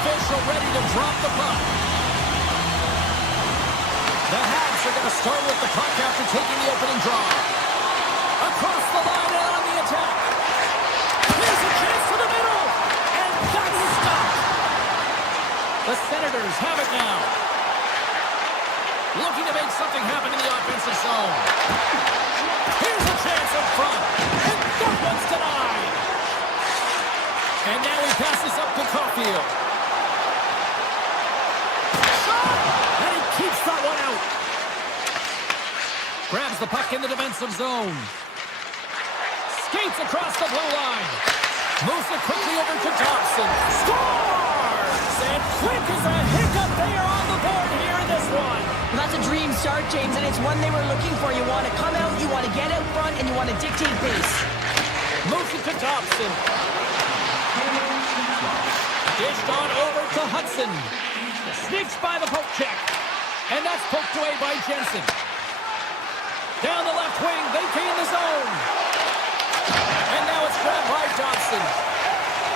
official ready to drop the puck. The Habs are going to start with the puck after taking the opening draw. Across the line and on the attack. Here's a chance to the middle. And that's stopped. The Senators have it now. Looking to make something happen in the offensive zone. Here's a chance up front. And that one's denied. And now he passes up to Caulfield. Shot! And he keeps that one out. Grabs the puck in the defensive zone. Skates across the blue line. Moves it quickly over to Thompson. Scores! And quick as a hiccup, they are on the board here in this one. Well, that's a dream start, James, and it's one they were looking for. You want to come out, you want to get out front, and you want to dictate pace. Moves it to Thompson. Dished on over to Hudson. Sneaks by the poke check. And that's poked away by Jensen. Down the left wing, they gain the zone. And now it's grabbed by Johnson.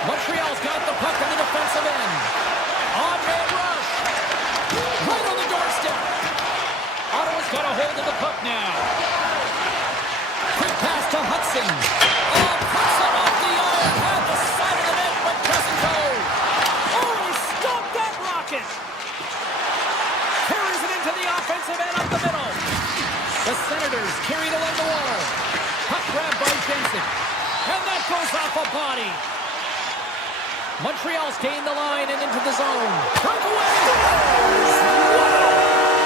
Montreal's got the puck on the defensive end. On-man rush. Right on the doorstep. Ottawa's got a hold of the puck now. Quick pass to Hudson. Oh, puts it off the iron. Had the side of the net, but doesn't go. Oh, he stopped that rocket. Carries it into the offensive end up the middle. The Senators carried along the wall. Puck grabbed by Jensen. And that goes off a body. Montreal's gained the line and into the zone. Breakaway!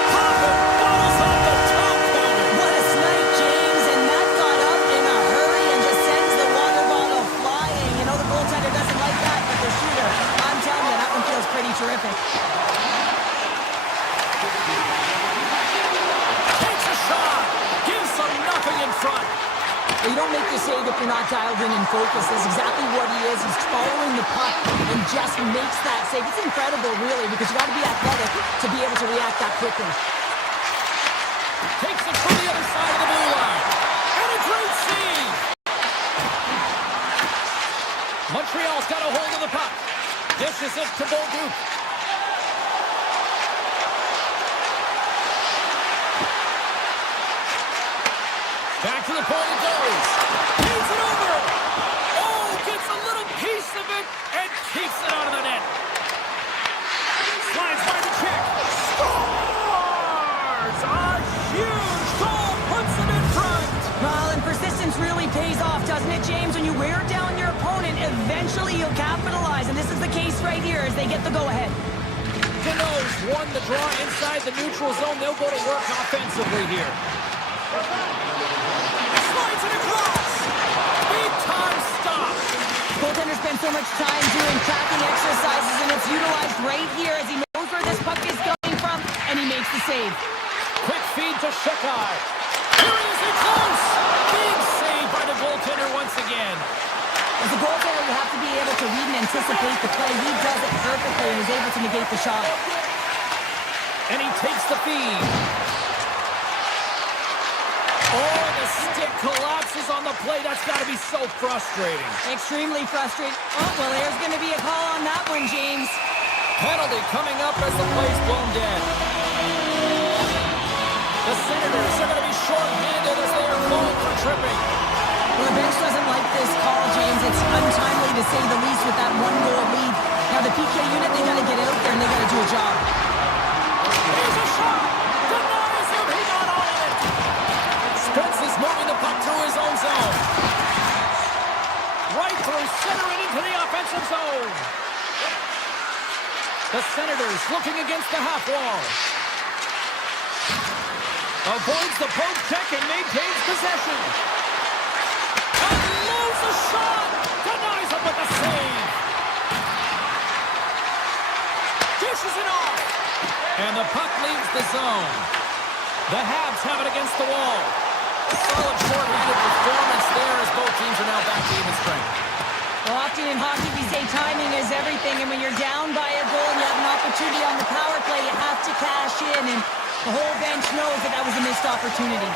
Poppin balls off the top corner. What a snipe, James, and that got up in a hurry and just sends the water bottle flying. You know the goaltender doesn't like that, but the shooter, I'm telling you, that one feels pretty terrific. Takes a shot. Gives them nothing in front. You don't make the save if you're not dialed in and focused. That's exactly what he is. He's following the puck and just makes that save. It's incredible, really, because you got to be athletic to be able to react that quickly. Takes it from the other side of the blue line. And a great save. Montreal's got a hold of the puck. Dishes it to Bolduc. Back to the point it goes. Feeds it over. Oh, gets a little piece of it and keeps it out of the net. Slides by the check. Scores! A huge goal puts them in front. Well, and persistence really pays off, doesn't it, James? When you wear down your opponent, eventually you'll capitalize. And this is the case right here as they get the go-ahead. Canoes won the draw inside the neutral zone. They'll go to work offensively here. Slides it across. Big time stop. Goaltender spends so much time doing tracking exercises, and it's utilized right here as he knows where this puck is coming from, and he makes the save. Quick feed to Shekai. Here he is in close. Big save by the goaltender once again. As a goaltender, you have to be able to read and anticipate the play. He does it perfectly and is able to negate the shot. And he takes the feed. Oh, the stick collapses on the play. That's got to be so frustrating. Extremely frustrating. Oh, well, there's going to be a call on that one, James. Penalty coming up as the play's blown dead. The Senators are going to be short-handed as they are called for tripping. Well, the bench doesn't like this call, James. It's untimely to say the least with that one-goal lead. Now, the PK unit, they got to get out there and they got to do a job. Here's a shot. Denies him. He got all of it. Spence is moving the puck through his own zone. Right through center and into the offensive zone. The Senators looking against the half wall. Avoids the poke check and maintains possession. Unloads a shot. Denies him with the save. Dishes it off. And the puck leaves the zone. The Habs have it against the wall. A solid short-handed performance there as both teams are now back to even strength. Well, often in hockey, we say timing is everything. And when you're down by a goal and you have an opportunity on the power play, you have to cash in. And the whole bench knows that that was a missed opportunity.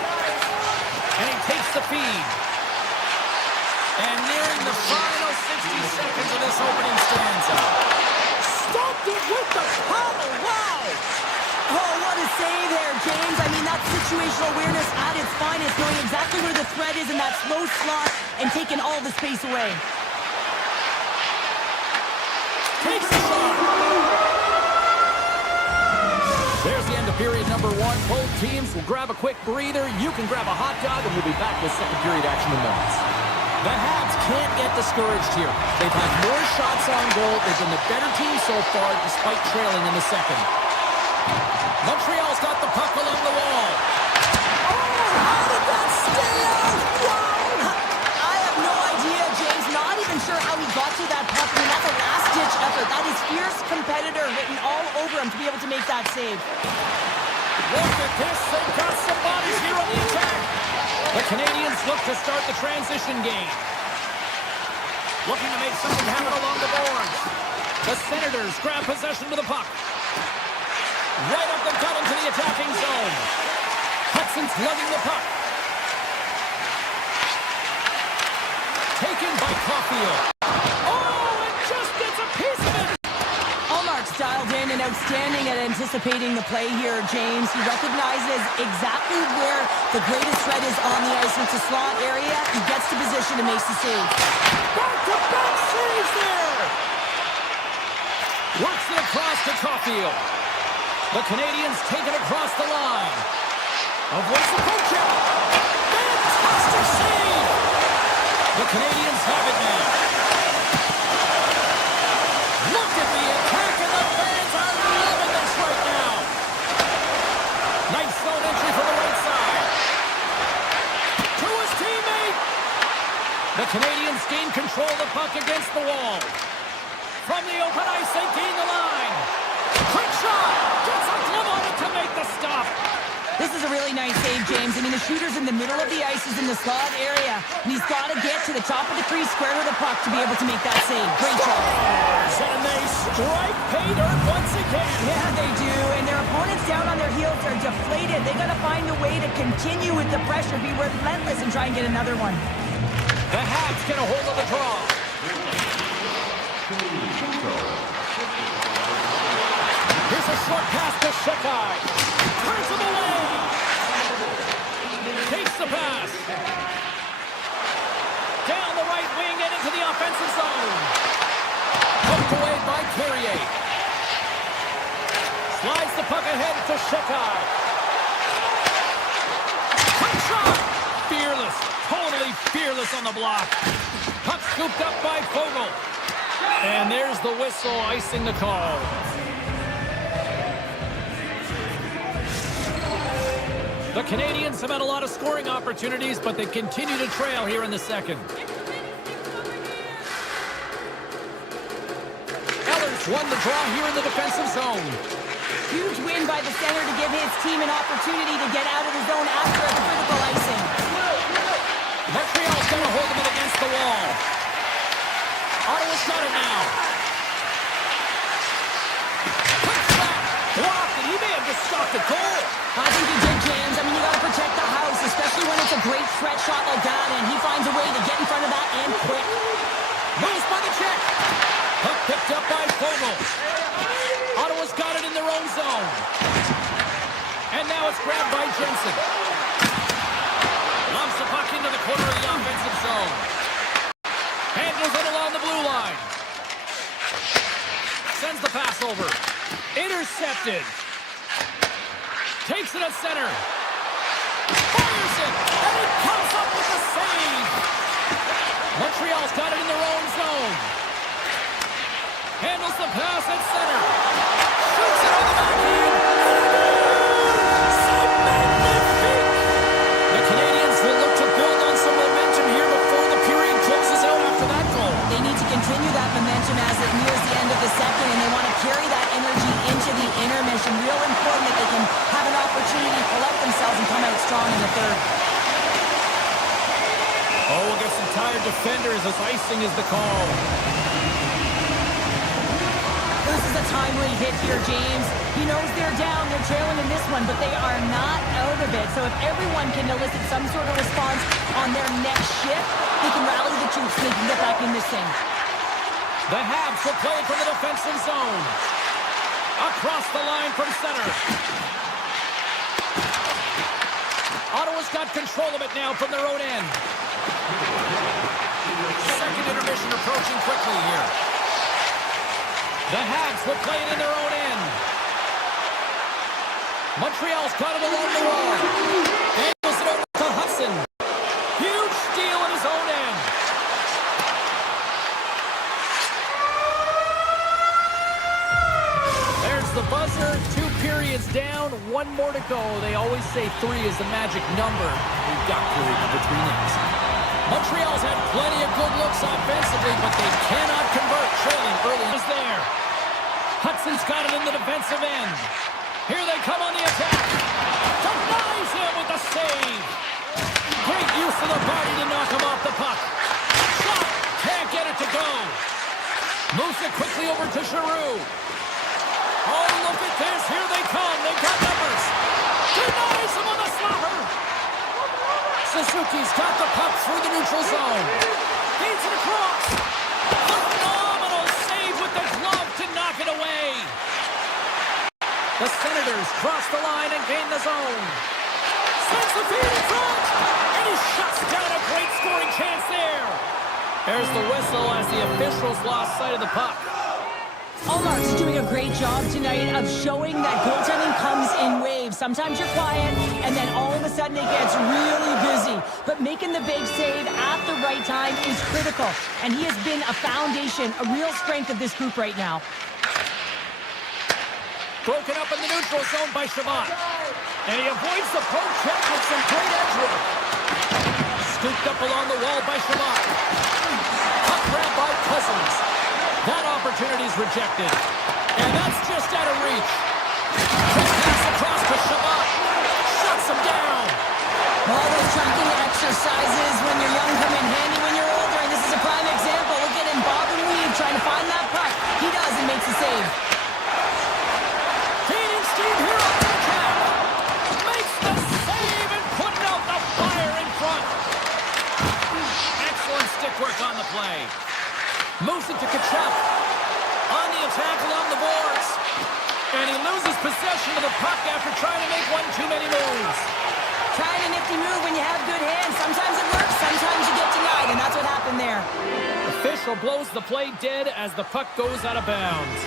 And he takes the feed. And nearing the final 60 seconds of this opening stanza. Stopped it with the paddle. Wow! Oh, what a save there, James. I mean, that's situational awareness at its finest, knowing exactly where the threat is in that slow slot and taking all the space away. Takes the shot. There's the end of period number one. Both teams will grab a quick breather. You can grab a hot dog, and we'll be back with second period action in moments. The Habs can't get discouraged here. They've had more shots on goal. They've been the better team so far, despite trailing in the second. Montreal's got the puck along the wall. Oh, how did that stay out? Wow! I have no idea, James. Not even sure how he got to that puck. I mean, that's a last-ditch effort. That is fierce competitor written all over him to be able to make that save. Look at this. They've got some bodies here on the attack. The Canadians look to start the transition game. Looking to make something happen along the boards. The Senators grab possession of the puck. Right up the gut into the attacking zone. Hudson's lugging the puck. Taken by Caulfield. Oh, and just gets a piece of it. Allmark's dialed in and outstanding at anticipating the play here, James. He recognizes exactly where the greatest threat is on the ice. It's a slot area. He gets to position and makes the save. Back-to-back saves there. Works it across to Caulfield. The Canadians take it across the line. Avoids the poke check. Fantastic save. The Canadians have it now. Look at the attack, and the fans are loving this right now. Nice zone entry from the right side. To his teammate. The Canadians gain control of the puck against the wall. From the open ice, they gain the line. Quick shot! Gets a glove on it to make the stop. This is a really nice save, James. I mean, the shooter's in the middle of the ice. He's in the slot area. And he's got to get to the top of the crease, square with the puck to be able to make that save. Great job. And they strike pay dirt once again. Yeah, they do. And their opponents down on their heels are deflated. They got to find a way to continue with the pressure, be relentless, and try and get another one. The Habs get a hold of the draw. Here's a short pass to Shekai. Turns him away. Takes the pass. Down the right wing and into the offensive zone. Poked away by Carrier. Slides the puck ahead to Shekai. Quick shot. Fearless. Totally fearless on the block. Puck scooped up by Fogle. And there's the whistle icing the call. The Canadians have had a lot of scoring opportunities, but they continue to trail here in the second. Ellers won the draw here in the defensive zone. Huge win by the center to give his team an opportunity to get out of the zone after a critical icing. Montreal's got a hold of it against the wall. Ottawa's got it now. Quick shot. Blocked, and he may have just stopped the goal. I think he did, James. I mean, you got to protect the house, especially when it's a great threat shot like that, and he finds a way to get in front of that and quick. Moves by the check. Puck picked up by Fogle. Ottawa's got it in their own zone. And now it's grabbed by Jensen. Lumps the puck into the corner of the offensive zone. Handles it along the blue line. Sends the pass over. Intercepted. Takes it at center. Fires it. And it comes up with the save. Montreal's got it in their own zone. Handles the pass at center. Shoots it on the backhand. C'est magnifique. The Canadians will look to build on some momentum here before the period closes out after that goal. They need to continue that momentum as it nears the end of the second, and they want to carry that energy into the intermission. Real important that they can have an opportunity to collect themselves and come out strong in the third. Oh, we'll get some tired defenders as icing is the call. This is a timely hit here, James. He knows they're down, they're trailing in this one, but they are not out of it. So if everyone can elicit some sort of response on their next shift, they can rally the troops and they can get back in this thing. The Habs will play it from the defensive zone. Across the line from center. Ottawa's got control of it now from their own end. Second intermission approaching quickly here. The Habs will play it in their own end. Montreal's got it along the wall. Angles it over to Hudson. Huge steal at his own end. There's the buzzer. 2 periods down. 1 more to go. They always say 3 is the magic number. We've got period number 3 next. Montreal's had plenty of good looks offensively, but they cannot convert. Trailing early is there. Hudson's got it in the defensive end. Here they come on the attack. Denies him with the save. Great use of the body to knock him off the puck. Shot. Can't get it to go. Moves it quickly over to Giroux. Oh, look at this. Here they come. They've got numbers. Denies him on the slapper. Suzuki's got the puck through the neutral zone. Feeds it across. Phenomenal save with the glove to knock it away. The Senators cross the line and gain the zone. Sends the feed in front. And he shuts down a great scoring chance there. There's the whistle as the officials lost sight of the puck. Allmark's doing a great job tonight of showing that goaltending comes in waves. Sometimes you're quiet, and then all of a sudden it gets really busy. But making the big save at the right time is critical. And he has been a foundation, a real strength of this group right now. Broken up in the neutral zone by Shabbat. And he avoids the poke check with some great edge work. Scooped up along the wall by Shabbat. Puck grab by Cousins. That opportunity is rejected. And that's just out of reach. Quick pass across to Shabbat. Shuts him down. All those tracking exercises when you're young come in handy when you're older. And this is a prime example. Look at him bob and weave trying to find that puck. He does and makes the save. Gaining steam here on the attack. Makes the save and putting out the fire in front. Excellent stick work on the play. Moves it to Kachuk. On the attack along the boards. And he loses possession of the puck after trying to make one too many moves. Trying a nifty move when you have good hands. Sometimes it works, sometimes you get denied, and that's what happened there. Official blows the play dead as the puck goes out of bounds.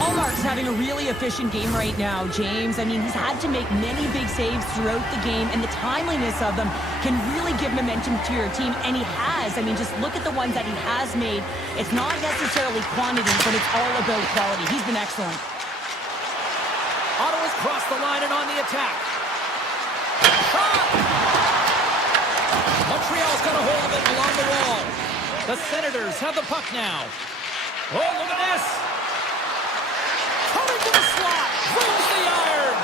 Allmark's having a really efficient game right now, James. I mean, he's had to make many big saves throughout the game, and the timeliness of them can really give momentum to your team, and he has. I mean, just look at the ones that he has made. It's not necessarily quantity, but it's all about quality. He's been excellent. Ottawa's crossed the line and on the attack. Shot! Montreal's got a hold of it along the wall. The Senators have the puck now. Oh, look at this! Coming to the slot, wins the iron.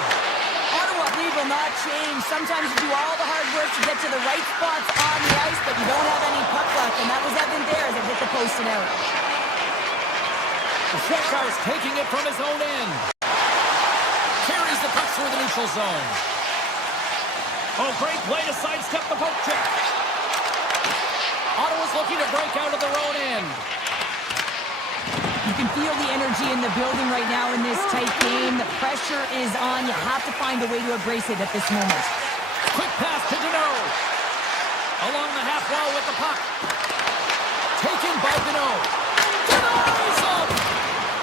Ottawa lead will not change. Sometimes you do all the hard work to get to the right spots on the ice, but you don't have any puck luck, and that was evident there as it hit the post and out. Schwartz's taking it from his own end. Carries the puck through the neutral zone. Oh, great play to sidestep the poke check. Ottawa's looking to break out of their own end. You can feel the energy in the building right now in this tight game. The pressure is on. You have to find a way to embrace it at this moment. Quick pass to Deneau. Along the half wall with the puck. Taken by Deneau. Denies him!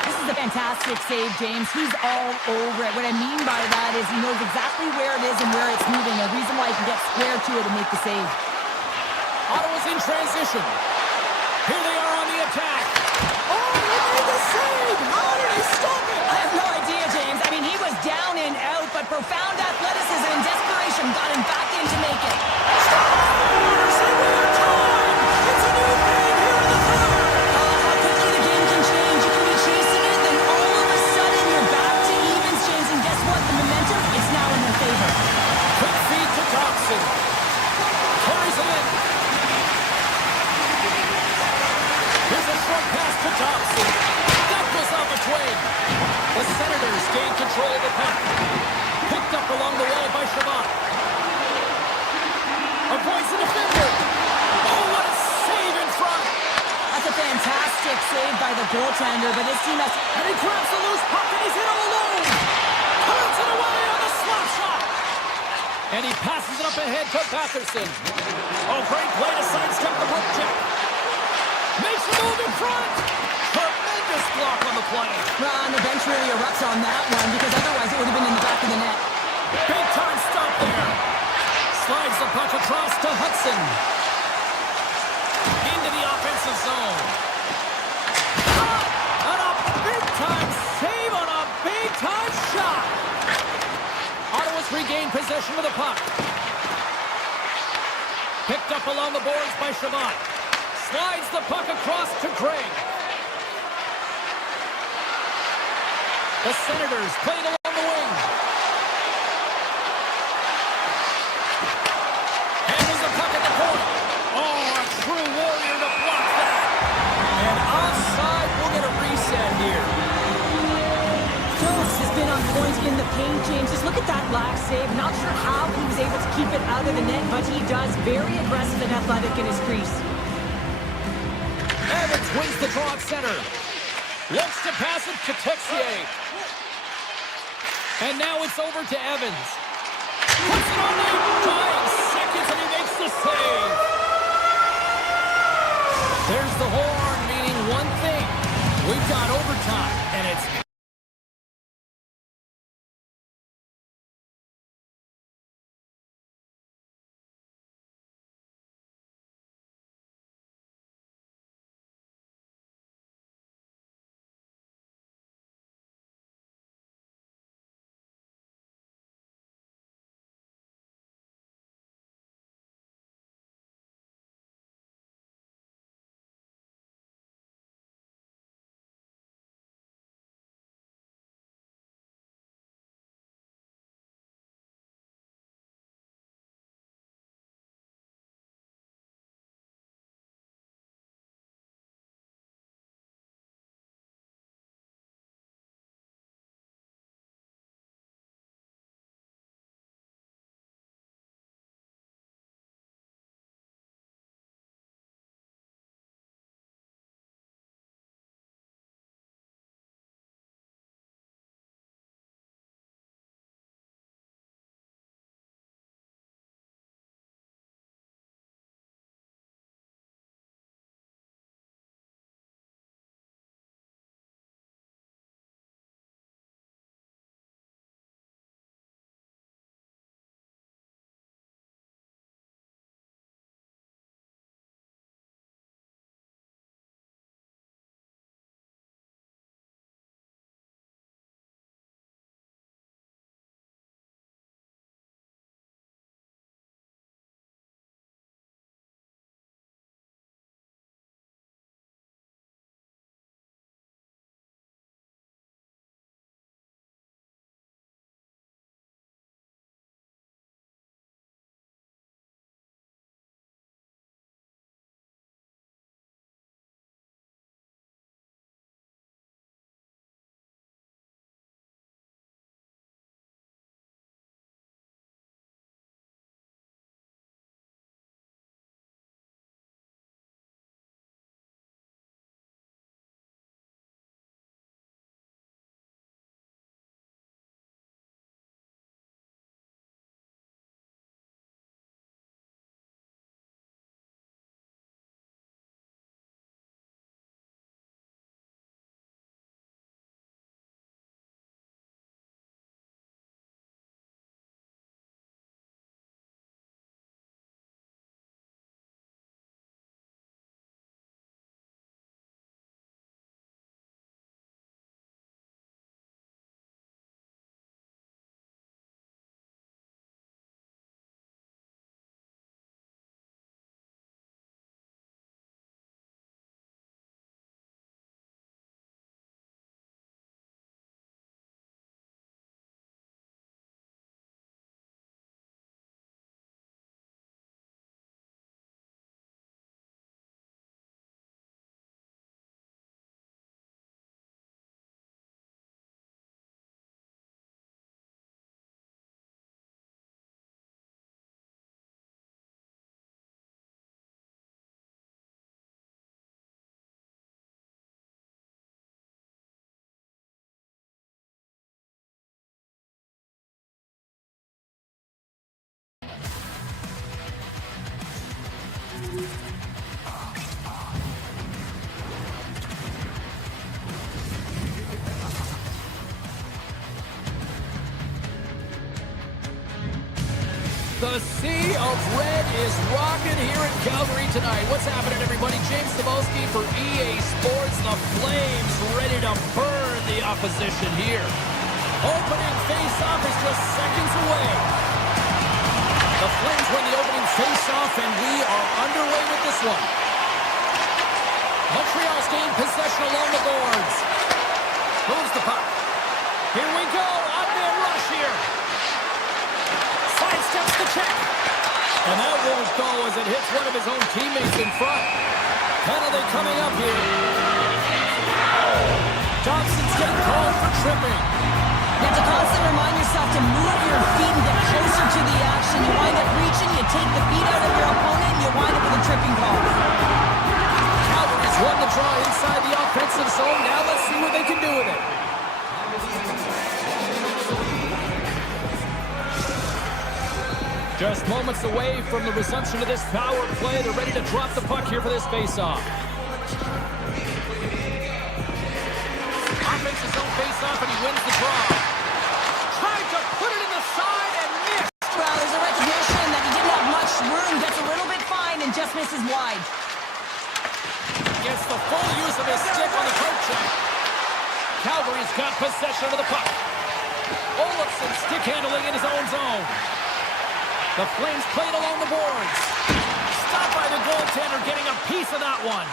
This is a fantastic save, James. He's all over it. What I mean by that is he knows exactly where it is and where it's moving. A reason why he can get square to it and make the save. Ottawa's in transition. Here they are on the attack. Oh, he made the save! How did he stop it? I have no idea, James. I mean, he was down and out, but profound athleticism and desperation got him back in to make it. Stars! And we are tied! It's a new game here in the third! Oh, how quickly the game can change. You can be chasing it, then all of a sudden you're back to evens, James. And guess what? The momentum is now in their favor. Quick feed to Thompson. Carries it in. Here's a short pass to Thompson. That goes off a twig. The Senators gain control of the puck. Picked up along the wall by Shabbat. Avoids the defender. Oh, what a save in front. That's a fantastic save by their goaltender, but his team has... And he grabs the loose puck and he's in all alone. Turns it away on the slap shot. And he passes it up ahead to Batherson. Oh, great play to sidestep the poke check. Makes the move in front. Tremendous block on the play. And the bench really erupts on that one, because otherwise it would have been in the back of the net. Big time stop there. Slides the puck across to Hudson. Into the offensive zone. And a big-time save on a big-time shot. Ottawa's regained possession of the puck. Picked up along the boards by Chabot. Slides the puck across to Craig. The Senators played along the wing. And there's the puck at the point. Oh, a true warrior to block that. And offside, we'll get a reset here. Jones has been on point in the paint, James. Just look at that last save. Not sure how he was able to keep it out of the net, but he does. Very aggressive and athletic in his crease. Evans wins the draw at center. Looks to pass it to Texier. And now it's over to Evans. Puts it on there. 9 seconds and he makes the save. There's the horn, meaning one thing. We've got overtime, and it's of red is rocking here in Calgary tonight. What's happening, everybody? James Cebulski for EA Sports. The Flames ready to burn the opposition here. Opening face-off is just seconds away. The Flames win the opening face-off, and we are underway with this one. Montreal's gained possession along the boards. Moves the puck. Here we go. On-man rush here. Sidesteps the check. And that won't go as it hits one of his own teammates in front. Penalty coming up here. Thompson's getting called for tripping. You have to constantly remind yourself to move your feet and get closer to the action. You wind up reaching, you take the feet out of your opponent, and you wind up with a tripping call. Calgary's won the draw inside the offensive zone. Now let's see what they can do with it. Just moments away from the resumption of this power play. They're ready to drop the puck here for this faceoff. Offensive zone faceoff, and he wins the draw. Trying to put it in the side and missed. Well, there's a recognition that he didn't have much room. Gets a little bit fine and just misses wide. Gets the full use of his stick on the poke check. Calgary's got possession of the puck. Olofsson stick handling in his own zone. The Flames played along the boards. Stopped by the goaltender, getting a piece of that one.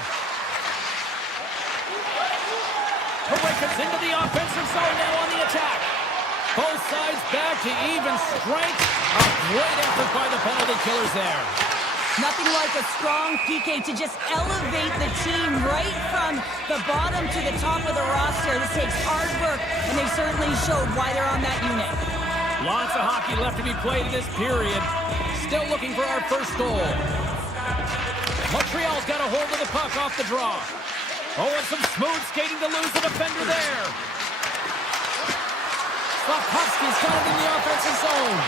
Hurricanes into the offensive zone now on the attack. Both sides back to even strength. A great effort by the penalty killers there. Nothing like a strong PK to just elevate the team right from the bottom to the top of the roster. This takes hard work, and they certainly showed why they're on that unit. Lots of hockey left to be played in this period. Still looking for our first goal. Montreal's got a hold of the puck off the draw. Oh, and some smooth skating to lose the defender there. Slavkovsky's got it in the offensive zone.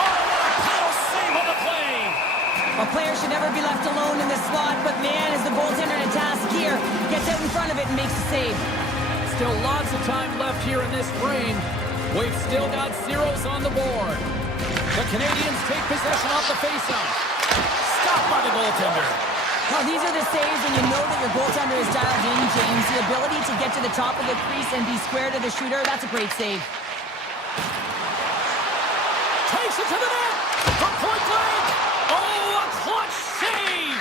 Oh, what a paddle save on the play. A player should never be left alone in the slot, but man, is the goaltender in a task here. Gets out in front of it and makes the save. Still lots of time left here in this frame. We've still got zeros on the board. The Canadians take possession off the faceoff. Stopped by the goaltender. Well, these are the saves when you know that your goaltender is dialed in, James. The ability to get to the top of the crease and be square to the shooter, that's a great save. Takes it to the net. From point blank. Oh, a clutch save.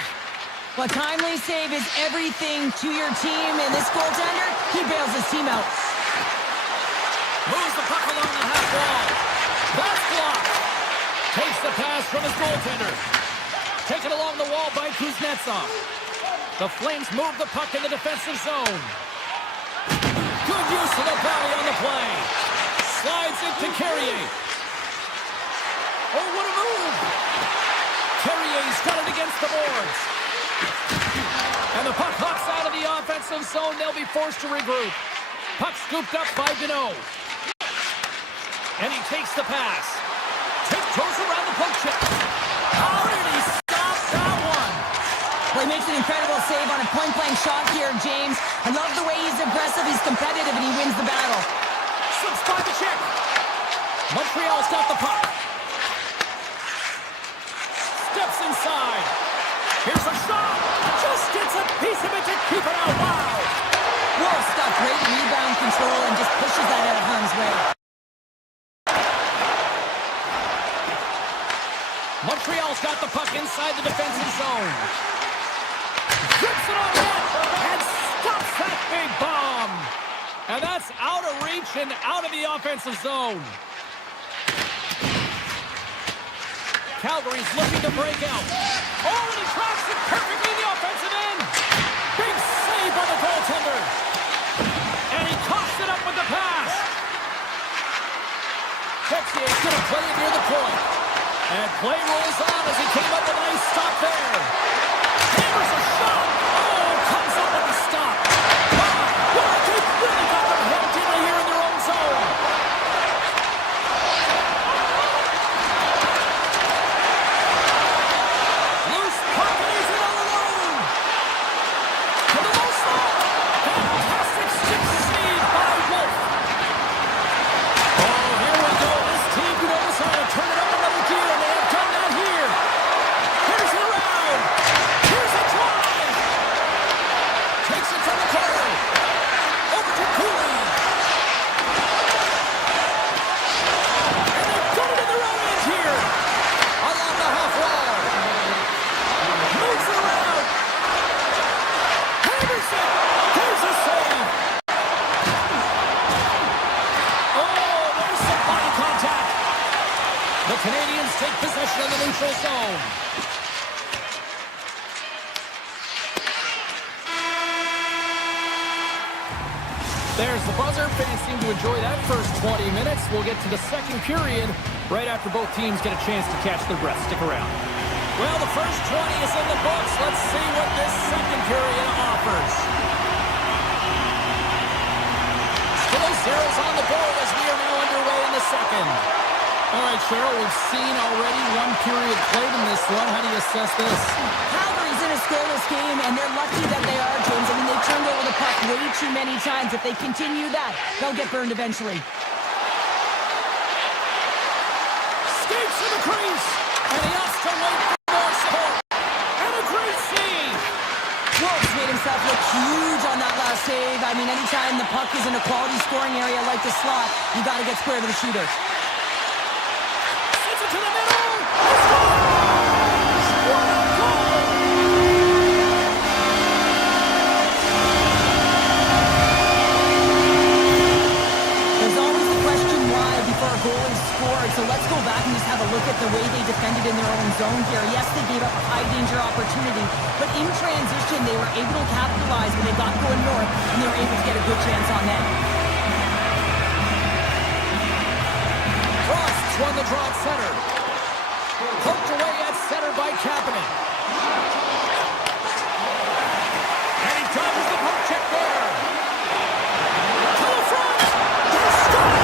A timely save is everything to your team, and this goaltender, he bails his team out. Moves the puck along the half wall. That's blocked. Takes the pass from his goaltender. Taken along the wall by Kuznetsov. The Flames move the puck in the defensive zone. Good use of the body on the play. Slides it to Carrier. Oh, what a move. Carrier's got it against the boards. And the puck hops out of the offensive zone. They'll be forced to regroup. Puck scooped up by Deneau. And he takes the pass. Tiptoes around the poke check. How did he stop that one? Well, he makes an incredible save on a point-blank shot here, James. I love the way he's aggressive, he's competitive, and he wins the battle. Slips by the check. Montreal's got the puck. Steps inside. Here's a shot. Just gets a piece of it to keep it out. Wow. Wolf stuff, great rebound control, and just pushes that out of harm's way. Montreal's got the puck inside the defensive zone. Grips it on net and stops that big bomb. And that's out of reach and out of the offensive zone. Calgary's looking to break out. Oh, and he traps it perfectly in the offensive end. Big save by the goaltender. And he coughs it up with the pass. Bexier's going to play it near the point. And play rolls on as he came up with a nice stop there. Hammers a shot. Oh, comes up with the stop. Wow, well, they've really got them hemmed in here in their own zone. Loose puck, and he's in all alone. To the low slot. Fantastic stick save by Wolf. Oh, here we go. This team knows how to turn it up another gear, and they have done that here. There's the buzzer. Fans seem to enjoy that first 20 minutes. We'll get to the second period right after both teams get a chance to catch their breath. Stick around. Well, the first 20 is in the books. Let's see what this second period offers. Still zeros on the board as we are now underway in the second. All right, Cheryl, we've seen already one period played in this one. How do you assess this? Calgary's in a scoreless game, and they're lucky that they are, James. I mean, they turned over the puck way too many times. If they continue that, they'll get burned eventually. Skates to the crease, and he has to wait for more support. And a great save. Wolves made himself look huge on that last save. I mean, anytime the puck is in a quality scoring area like the slot, you got to get square to the shooter. Sends it to the middle. Scores! What a goal! There's always the question why before a goal is scored. So let's go back and just have a look at the way they defended in their own zone here. Yes, they gave up a high-danger opportunity, but in transition, they were able to capitalize when they got going north, and they were able to get a good chance on that. Frost won the draw at center. Poked away at center by Kapanen. And he dodges the poke check there. To the front. They're stopped.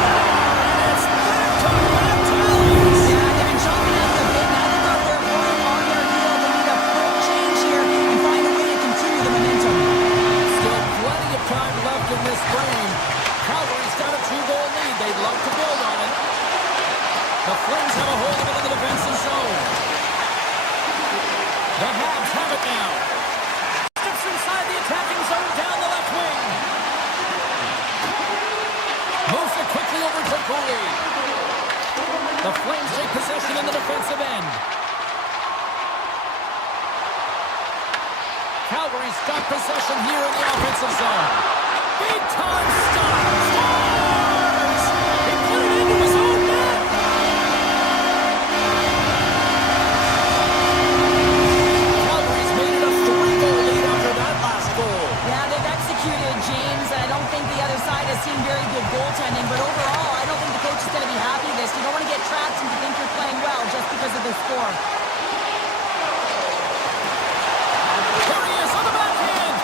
And it's back to back tallies. Yeah, they've been chopping at the bit. Now they've got their opponent on their heel. They need a quick change here and find a way to continue the momentum. Still plenty of time left in this frame. Calgary's got a 2-goal lead. They'd love to build on it. The Flames have a hold of it in the defensive zone. The Habs have it now. Steps inside the attacking zone down the left wing. Moves it quickly over to Cooley. The Flames take possession in the defensive end. Calgary's got possession here in the offensive zone. Big time stop. Scores! He put it into his own net. Calgary's made it a 3-goal lead after that last goal. Yeah, they've executed, James. I don't think the other side has seen very good goaltending, but overall, I don't think the coach is going to be happy with this. You don't want to get trapped and think you're playing well just because of the score. There he is on the backhand.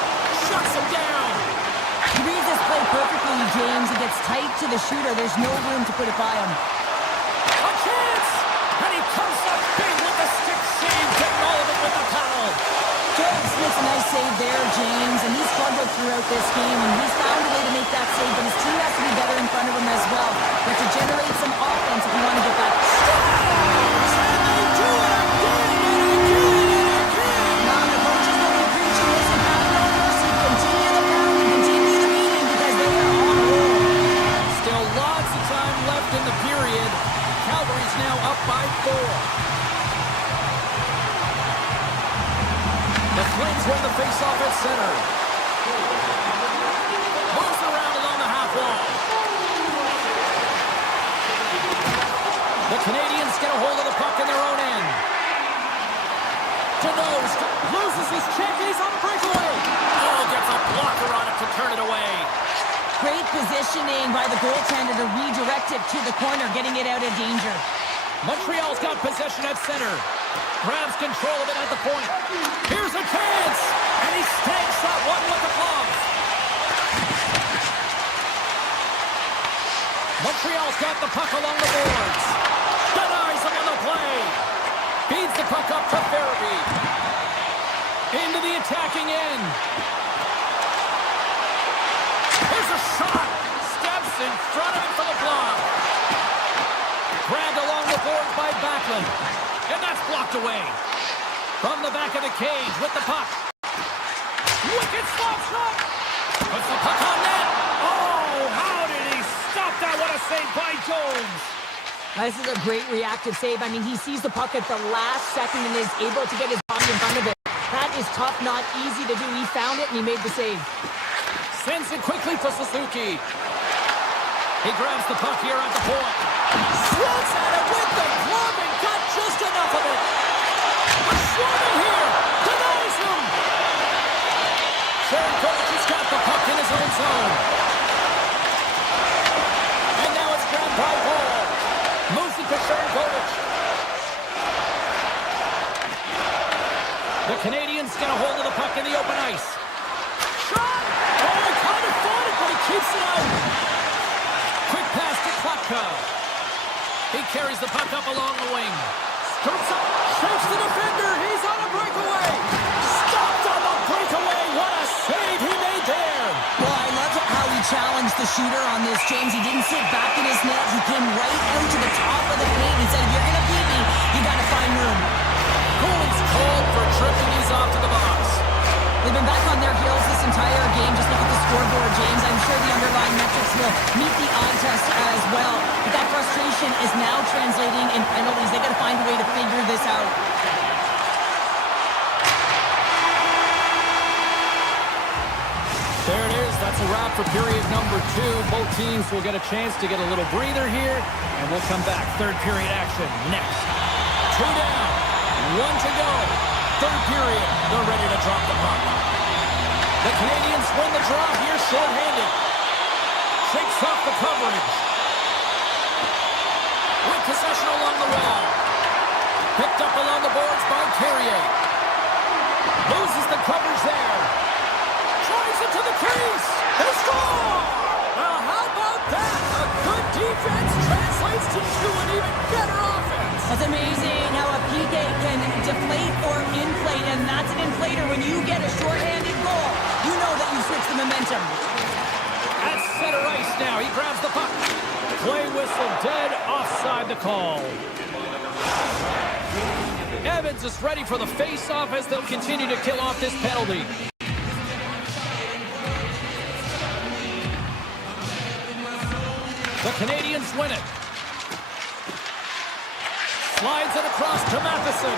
Shuts him down. He reads this play perfectly, James. He gets tight to the shooter. There's no room to put it by him. A chance. And he comes up big with the stick save. Getting all of it with the paddle. Jones makes a nice save there, James, and he's struggled throughout this game, and he's found a way to make that save, but his team has to be better in front of him as well. You have to generate some offense if you want to get that. Scores! And they do it again and again and again. Now the coaches will be preaching this and have no mercy. Continue the pound and continue the beating because they are on a roll. Still lots of time left in the period. Calgary's now up by 4. The Flames win the face-off at center. Moves around along the half wall. The Canadians get a hold of the puck in their own end. Denos loses his check. He's on a breakaway. Oh, gets a blocker on it to turn it away. Great positioning by the goaltender to redirect it to the corner, getting it out of danger. Montreal's got possession at center. Grabs control of it at the point. Here's a chance! And he stakes that one with the glove. Montreal's got the puck along the boards. Denies him on the play. Feeds the puck up to Farabee. Into the attacking end. Here's a shot. Steps in front of it for the block. Grabbed along the boards by Backlund. And that's blocked away. From the back of the cage with the puck. Wicked slap shot. Puts the puck on net. Oh, how did he stop that? What a save by Jones. This is a great reactive save. I mean, he sees the puck at the last second and is able to get his body in front of it. That is tough, not easy to do. He found it and he made the save. Sends it quickly to Suzuki. He grabs the puck here at the point. Swats at it with the glove and got just enough of it. A swarming here. Denies him. Sharon Coach has got the puck in his own zone. get a hold of the puck in the open ice. Shot! Oh, he kind of fought it, but he keeps it out. Quick pass to Klutko. He carries the puck up along the wing. Scoops up, shakes the defender. He's on a breakaway. Stopped on the breakaway. What a save he made there. Well, I loved how he challenged the shooter on this, James. He didn't sit back in his net. He came right out to the top of the paint. He said, if you're going to beat me, you got to find room. Cooley's called for tripping these off to the box. They've been back on their heels this entire game. Just look at the scoreboard, James. I'm sure the underlying metrics will meet the eye test as well. But that frustration is now translating in penalties. They got to find a way to figure this out. There it is. That's a wrap for period number 2. Both teams will get a chance to get a little breather here, and we'll come back. Third period action next. 2 down, 1 to go. Third period. They're ready to drop the puck. The Canadians win the draw here short-handed. Shakes off the coverage. With possession along the wall. Picked up along the boards by Carrier. Loses the coverage there. Drives it to the crease. They score! Now how about that? A good defense translates to an even better offense. That's amazing how a PK can deflate or inflate, and that's an inflator. When you get a shorthanded goal, you know that you switch the momentum. At center ice now, he grabs the puck. Play whistle dead, offside the call. Evans is ready for the face-off as they'll continue to kill off this penalty. The Canadians win it. Slides it across to Matheson.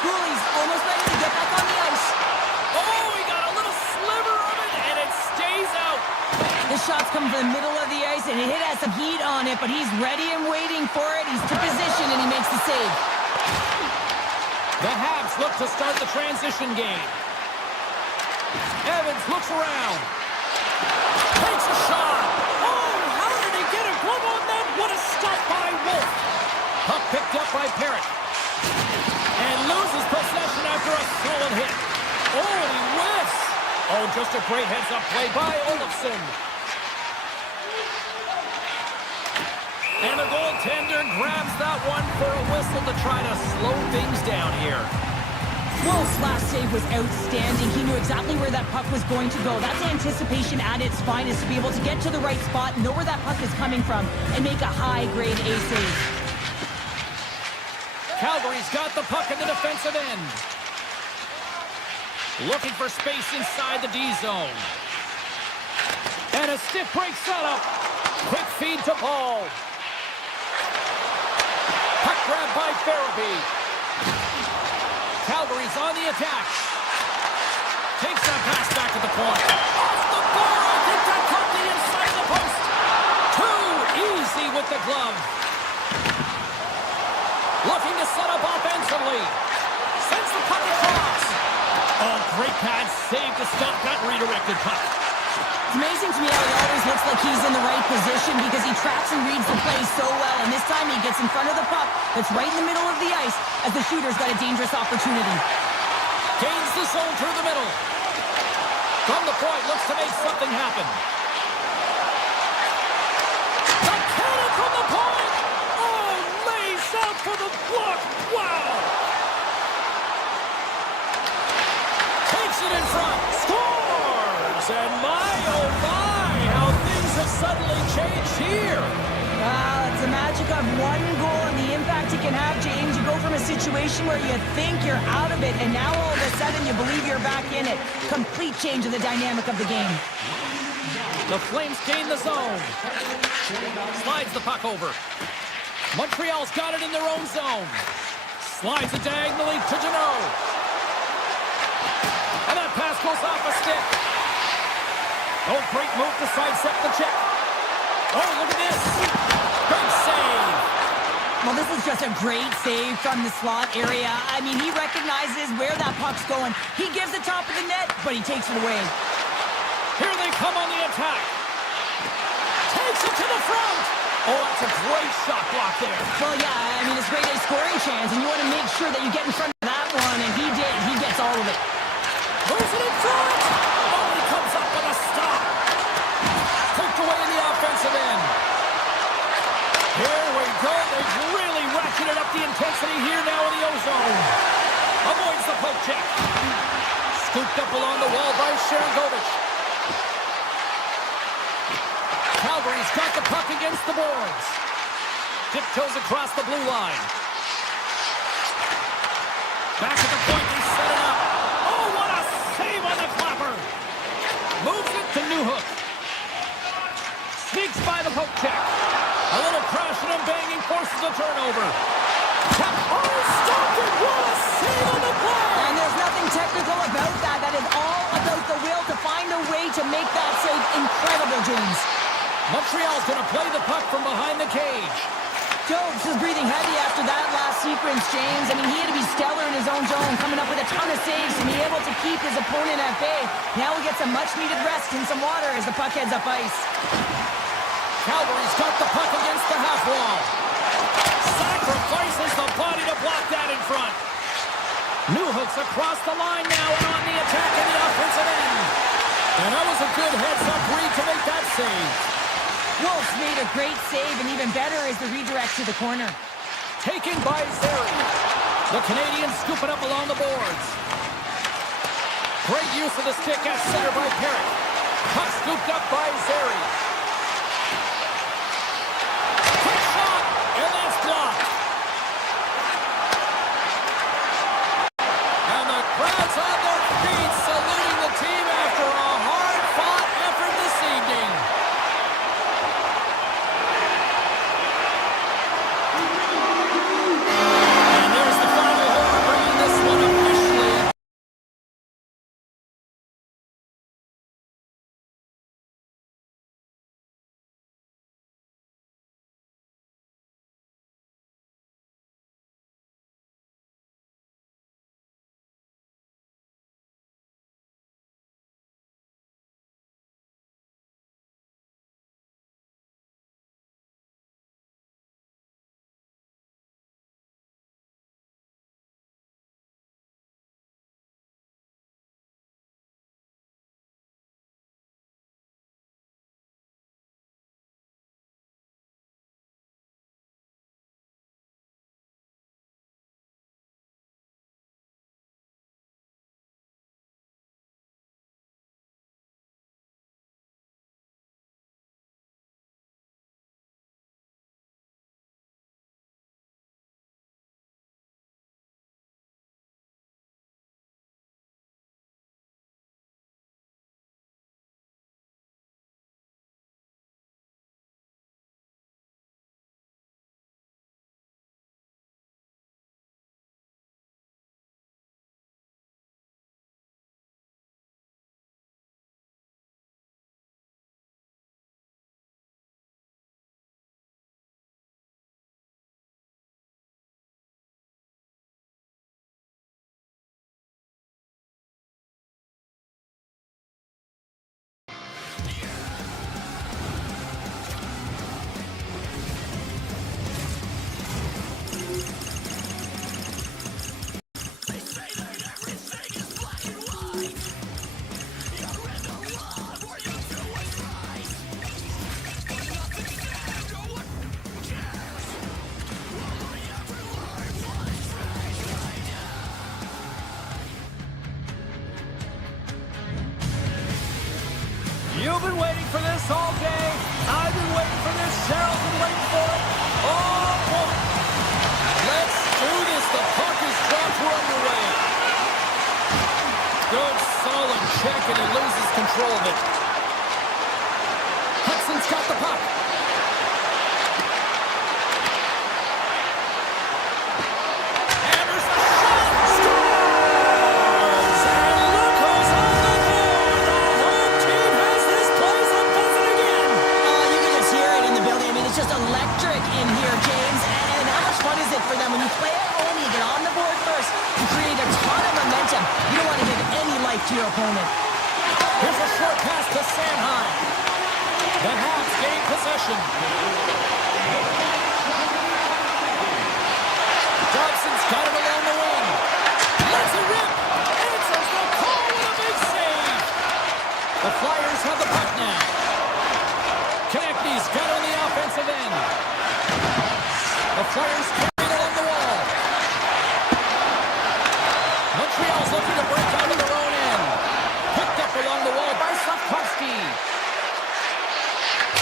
Cooley's almost ready to get back on the ice. Oh, he got a little sliver of it, and it stays out. The shots come from the middle of the ice, and it has some heat on it, but he's ready and waiting for it. He's to position, and he makes the save. The Habs look to start the transition game. Evans looks around. Takes a shot. Oh, how did he get a glove on that? What a stop by Wolf. Puck picked up by Parrott. And loses possession after a solid hit. Oh, he whiffs. Oh, just a great heads-up play by Olofsson. And the goaltender grabs that one for a whistle to try to slow things down here. Wolf's last save was outstanding. He knew exactly where that puck was going to go. That's anticipation at its finest, to be able to get to the right spot, know where that puck is coming from, and make a high-grade A save. Calgary's got the puck in the defensive end. Looking for space inside the D zone. And a stiff break setup. Quick feed to Paul. Puck grab by Farabee. Calgary's on the attack. Takes that pass back to the point. Off the bar. I think that caught the inside of the post. Too easy with the glove. Looking to set up offensively. Sends the puck across. Oh, great pad save to stop that redirected puck. It's amazing to me how he always looks like he's in the right position because he tracks and reads the play so well. And this time he gets in front of the puck that's right in the middle of the ice as the shooter's got a dangerous opportunity. Gains the zone through the middle. From the point, looks to make something happen. The cannon from the point! Oh, lays out for the block! Wow! Takes it in front. Scores! And my, oh my, how things have suddenly changed here. Wow, it's the magic of one goal and the impact it can have, James. You go from a situation where you think you're out of it, and now all of a sudden you believe you're back in it. Complete change of the dynamic of the game. The Flames gain the zone. Slides the puck over. Montreal's got it in their own zone. Slides it diagonally to Jeannot. And that pass goes off a stick. Oh, great move to sidestep the check. Oh, look at this. Big save. Well, this is just a great save from the slot area. I mean, he recognizes where that puck's going. He gives the top of the net, but he takes it away. Here they come on the attack. Takes it to the front. Oh, that's a great shot block there. Well, yeah, I mean, it's great a scoring chance, and you want to make sure that you get in front of that one, and he did. He gets gets all of it. Moves it in front. Oh, he comes up with a stop. Poked away in the offensive end. Here we go. They've really ratcheted up the intensity here now in the O-zone. Avoids the poke check. Scooped up along the wall by Sharangovich. Calgary's got the puck against the boards. Tiptoes across the blue line. Back at the point, they set it up. Oh, what a save on the clapper. Moves it to Newhook. Sneaks by the poke check. A little crashing and banging forces a turnover. Oh, stopped it. What a save on the play. And there's nothing technical about that. That is all about the will to find a way to make that save incredible, James. Montreal's going to play the puck from behind the cage. Jobs is breathing heavy after that last sequence, James. I mean, he had to be stellar in his own zone, coming up with a ton of saves to be able to keep his opponent at bay. Now he gets a much-needed rest and some water as the puck heads up ice. Calgary's got the puck against the half wall. Sacrifices the body to block that in front. Newhook's across the line now and on the attack in the offensive end. And that was a good heads-up read to make that save. Wolf's made a great save, and even better is the redirect to the corner. Taken by Zary. The Canadians scoop it up along the boards. Great use of the stick at center by Perrick. Puck scooped up by Zary. Quick shot, and that's blocked. And the crowd's on their feet, saluting the team after a hard-fought effort this evening. And there's the final horn, bringing this one officially. You've been waiting for this all day. I've been waiting for this. Cheryl's been waiting for it. Oh, boy. Let's do this. The puck is dropped. We're underway. Good, solid check, and he loses control of it. Hudson's got the puck. Hammers the shot. Scores! And look who's on the board. The home team has this place a buzzing again. You can just hear it in the building. I mean, it's just electric in here, James. And how much fun is it for them when you play at home, you get on the board first, you create a ton of momentum. You don't want to give any life to your opponent. Here's a short pass to Sanheim. The Habs gain possession. Dobson's got it along the wing. Lets it rip. And offensive end. The Flyers carry it along the wall. Montreal's looking to break out of their own end. Picked up along the wall by Slavkovsky.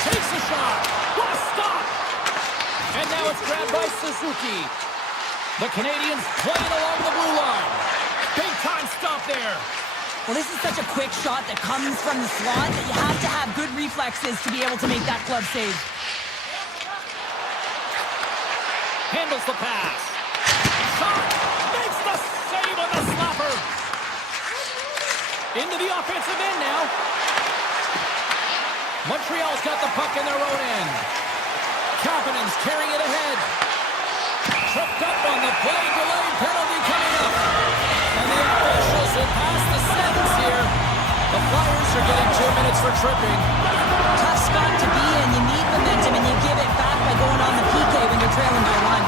Takes a shot. What a stop! And now it's grabbed by Suzuki. The Canadians playing along the blue line. Big time stop there. Well, this is such a quick shot that comes from the slot that you have to have good reflexes to be able to make that glove save. Handles the pass. Shot. Makes the save on the slapper. Into the offensive end now. Montreal's got the puck in their own end. Kapanen's carrying it ahead. Tripped up on the play. Delayed penalty coming up. And the officials will pass the sentence here. The Flyers are getting 2 minutes for tripping. Tough spot to be in. You need momentum, and you give it back by going on the PK when you're trailing by one.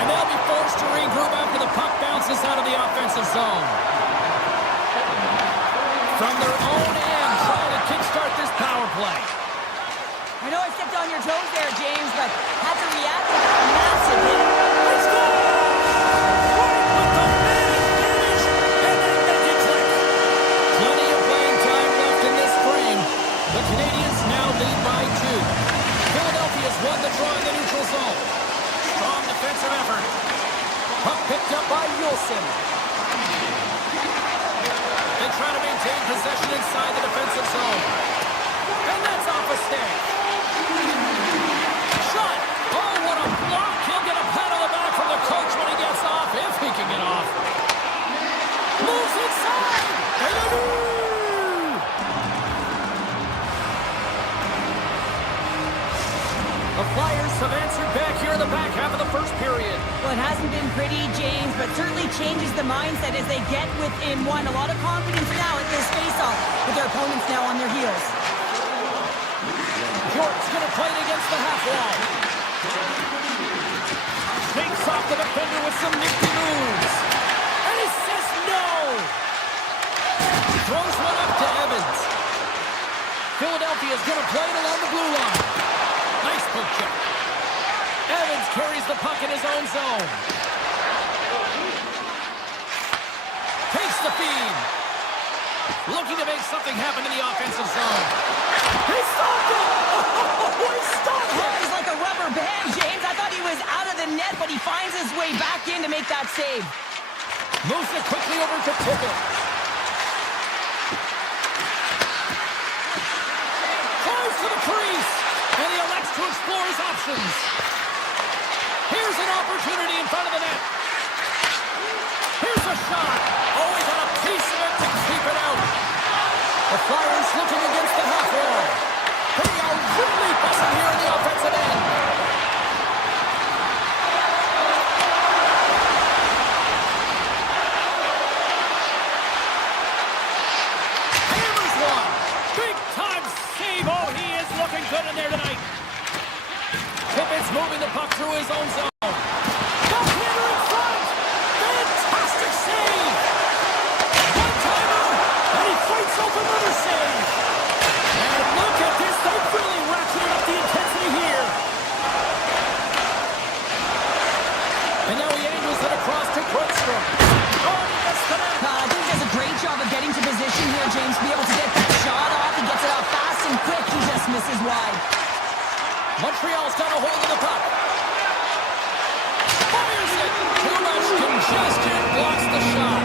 And they'll be forced to regroup after the puck bounces out of the offensive zone. From their own end, trying to kickstart this power play. I know I stepped on your toes there, James, but had to react to that massive hit. Let's go! Right with the man advantage, and then make it click. Plenty of playing time left in this frame. The Canadians now lead by 2. Philadelphia's won the draw in the neutral zone. Strong defensive effort. Puck picked up by Wilson. They try to maintain possession inside the defensive zone. And that's off a stick. Shot! Oh, what a block! He'll get a pat on the back from the coach when he gets off, if he can get off. Moves inside! The Flyers have answered back here in the back half of the first period. Well, it hasn't been pretty, James, but certainly changes the mindset as they get within one. A lot of confidence now at this face-off, with their opponents now on their heels. York's going to play it against the half wall. Shakes off the defender with some nifty moves. And he says no! Throws one up to Evans. Philadelphia's going to play it along the blue line. Nice poke check. Evans carries the puck in his own zone. Takes the feed. Looking to make something happen in the offensive zone. He stopped it! Oh, he stopped it! Oh, he's like a rubber band, James. I thought he was out of the net, but he finds his way back in to make that save. Moves it quickly over to Tippett. Drives to the crease, and he elects to explore his options. Here's an opportunity in front of the net. Here's a shot. Oh, he got a piece of it to keep it out. The Flyers looking against the half wall. They are really buzzing here in the offensive end. Hammers one. Big time save. Oh, he is looking good in there tonight. Tippett's moving the puck through his own zone. Backhander in front. Fantastic save. One-timer. And he fights off another save. And look at this. They've really ratcheted up the intensity here. And now he angles it across to Krutstrom. Oh, he missed the net. I think he does a great job of getting to position here, James, to be able to get that shot off. He gets it out fast and quick. He just misses wide. Montreal's got a hold of the puck. Fires it. Too much congestion. Blocks the shot.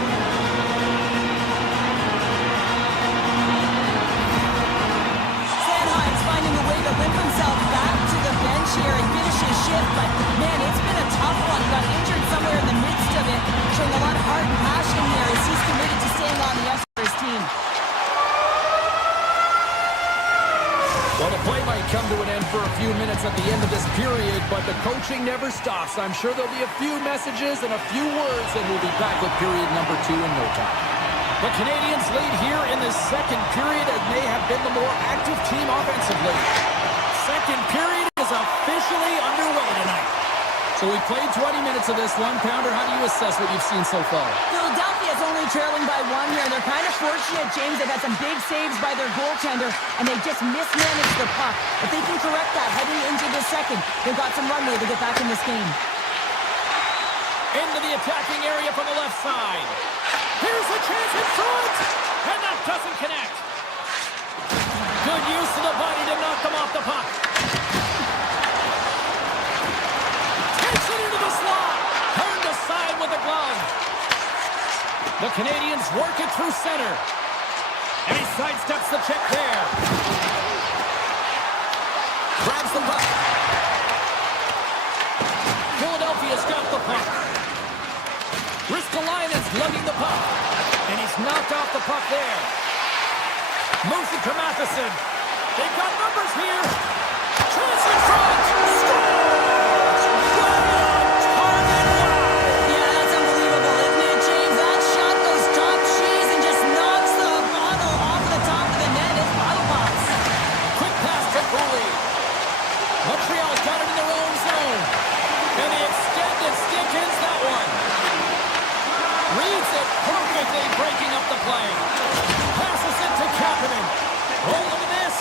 Sanheim's finding a way to limp himself back to the bench here and finish his shift, but man, it's been a tough one. He got injured somewhere in the midst of it, showing a lot of heart and passion here as he's committed to staying on the ice for his team. Well, the play might come to an end for a few minutes at the end of this period, but the coaching never stops. I'm sure there'll be a few messages and a few words, and we'll be back with period number 2 in no time. The Canadians lead here in the second period and may have been the more active team offensively. Second period is officially underway tonight. So So we played 20 minutes of this one. Pounder, how do you assess what you've seen so far? Philadelphia's only trailing by 1 here. They're kind of fortunate, James. They've had some big saves by their goaltender, and they just mismanaged the puck. If they can correct that heading into the second, they've got some runway to get back in this game. Into the attacking area from the left side. Here's a chance in front, and that doesn't connect. Good use of the body to knock them off the puck. Takes it into the slot. Turned aside with the glove. The Canadians work it through center. And he sidesteps the check there. Grabs the puck. Philadelphia's got the puck. Ristolainen's lugging the puck. And he's knocked off the puck there. Moves it to Matheson. They've got numbers here. Chance in front. Scores! Right on target. Wow! Yeah, that's unbelievable, isn't it, James? That shot goes top cheese and just knocks the bottle off the top of the net. It's bottle pops. Quick pass to Cooley. Montreal's got it in their own zone. And the extended stick hits that one. Reads it perfectly, breaking up the play. Passes it to Kapanen. Oh, look at this.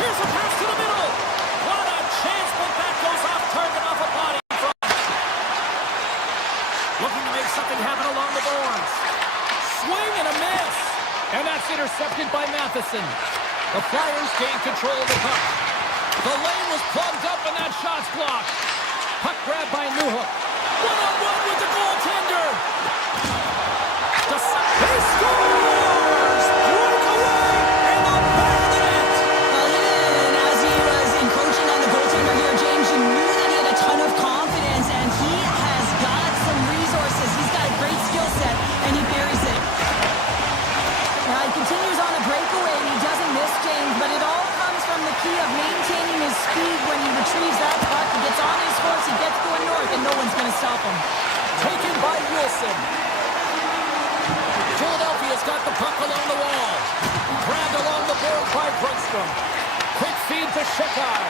Here's a pass to the middle. What a chance, but that goes off target off a body in front. Looking to make something happen along the boards. Swing and a miss. And that's intercepted by Matheson. The Flyers gain control of the puck. The lane was plugged up and that shot's blocked. Puck grabbed by Newhook. One-on-one with the goaltender. He scores! Breakaway in the back of the net. Well, even as he was encroaching on the goaltender here, James, you knew that he had a ton of confidence, and he has got some resources. He's got a great skill set, and he buries it. Now, he continues on a breakaway, and he doesn't miss, James, but it all comes from the key of maintaining his speed when he retrieves that puck. He gets on his horse, he gets going north, and no one's going to stop him. Taken by Wilson. Philadelphia's got the puck along the wall. Grabbed along the board by Brunstrom. Quick feed to Shekai.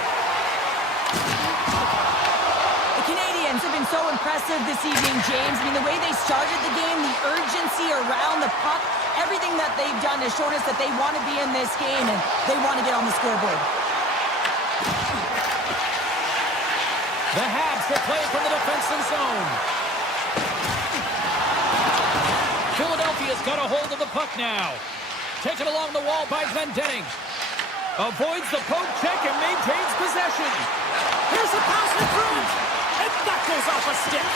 The Canadians have been so impressive this evening, James. I mean, the way they started the game, the urgency around the puck, everything that they've done has shown us that they want to be in this game and they want to get on the scoreboard. The Habs will play from the defensive zone. Philadelphia's got a hold of the puck now. Taken along the wall by Glendening. Avoids the poke check and maintains possession. Here's a pass in front. And that goes off a stick.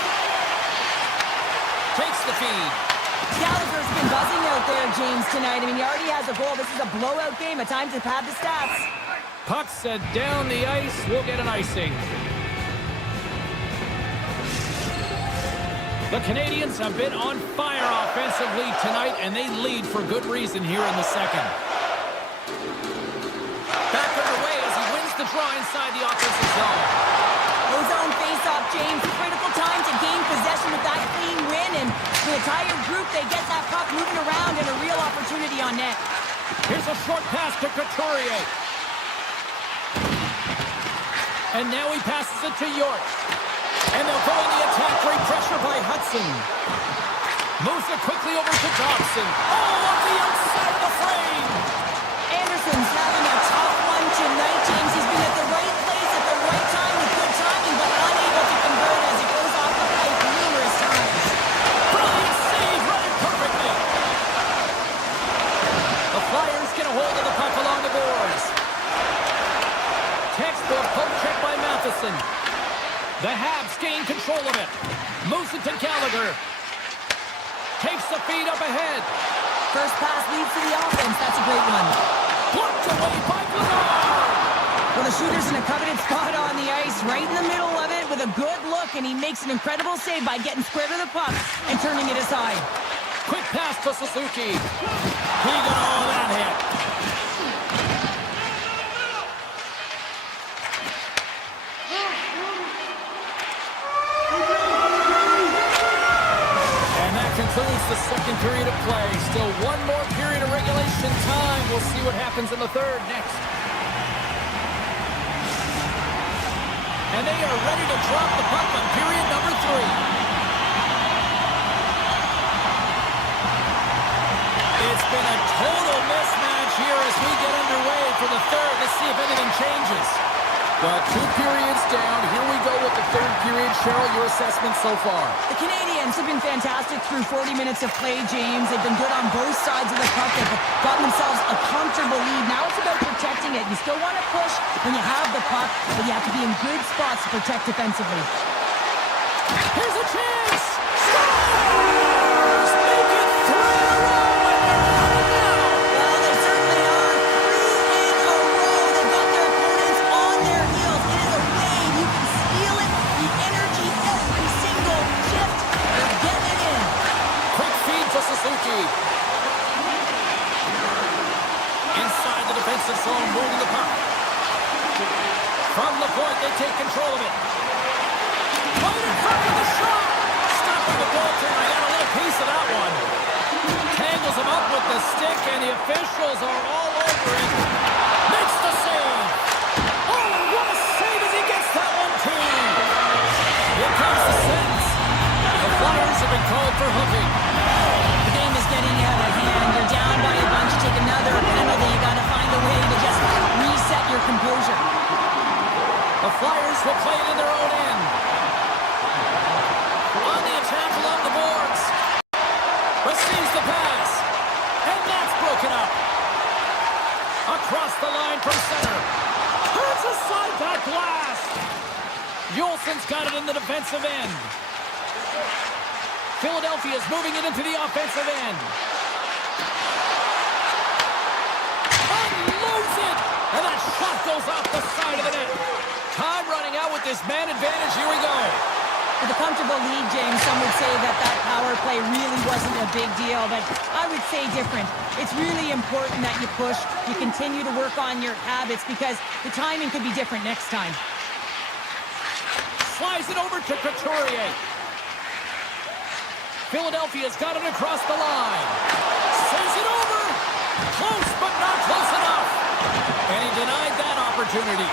Takes the feed. Gallagher's been buzzing out there, James, tonight. I mean, he already has a goal. This is a blowout game. A time to pad the stats. Puck set down the ice. We'll get an icing. The Canadians have been on fire offensively tonight, and they lead for good reason here in the second. Back underway as he wins the draw inside the offensive zone. Ozone face-off, James. Critical time to gain possession with that clean win, and the entire group, they get that puck moving around and a real opportunity on net. Here's a short pass to Couturier. And now he passes it to York. And they'll go in the attack. Great pressure by Hudson. Moves it quickly over to Dobson. Oh, off the outside of the frame. Anderson's having a tough one tonight, James. He's been at the right place at the right time with good timing, but unable to convert as he goes off the pipe numerous times. Brilliant save, running perfectly. The Flyers get a hold of the puck along the boards. Textbook poke check by Matheson. The Habs gain control of it. Moves it to Gallagher. Takes the feed up ahead. First pass leads to the offense. That's a great one. Blocked away by Bernard. Well, the shooter's in a coveted spot on the ice, right in the middle of it with a good look, and he makes an incredible save by getting square to the puck and turning it aside. Quick pass to Suzuki. He got all that hit. Concludes the second period of play. Still one more period of regulation time. We'll see what happens in the third next. And they are ready to drop the puck on period number 3. It's been a total mismatch here as we get underway for the third. Let's see if anything changes. Well, 2 periods down. Here we go with the third period. Cheryl, your assessment so far? The Canadians have been fantastic through 40 minutes of play, James. They've been good on both sides of the puck. They've gotten themselves a comfortable lead. Now it's about protecting it. You still want to push when you have the puck, but you have to be in good spots to protect defensively. Here's a chance! Scores! Make it 3 in a row, and they're on it now! Well, they certainly are. 3 in a row. They've got their opponents on their heels. It is a wave. You can feel it. The energy every single shift. They're getting it in. Quick feed to Suzuki. Inside the defensive zone, moving the puck. From the point, they take control of it. Right in front of the shot. Stopped by the goaltender. I got a little piece of that one. Tangles him up with the stick, and the officials are all over it. Makes the save. Oh, what a save as he gets that one, too. Here comes the sentence. The Flyers have been called for hooking. The game is getting out of hand. You're down by a bunch. You take another penalty. You got to find a way to just reset your composure. The Flyers will play it in their own end. On the attack along the boards. Receives the pass. And that's broken up. Across the line from center. Turns aside that glass. Yolson's got it in the defensive end. Philadelphia's moving it into the offensive end. Unloads it. And that shot goes off the side of the net. Time running out with this man advantage. Here we go. With a comfortable lead, James, some would say that power play really wasn't a big deal, but I would say different. It's really important that you push, you continue to work on your habits because the timing could be different next time. Slides it over to Couturier. Philadelphia's got it across the line. Sends it over. Close, but not close enough. And he denied that opportunity.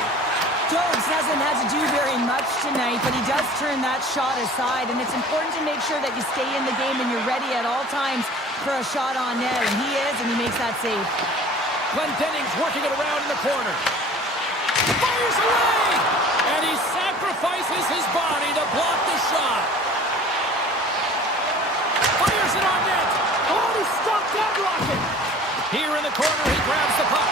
Jones hasn't had to do very much tonight, but he does turn that shot aside, and it's important to make sure that you stay in the game and you're ready at all times for a shot on net, and he is, and he makes that save. Glendenning's working it around in the corner. Fires away! And he sacrifices his body to block the shot. Fires it on net. Oh, he stopped that rocket. Here in the corner, he grabs the puck.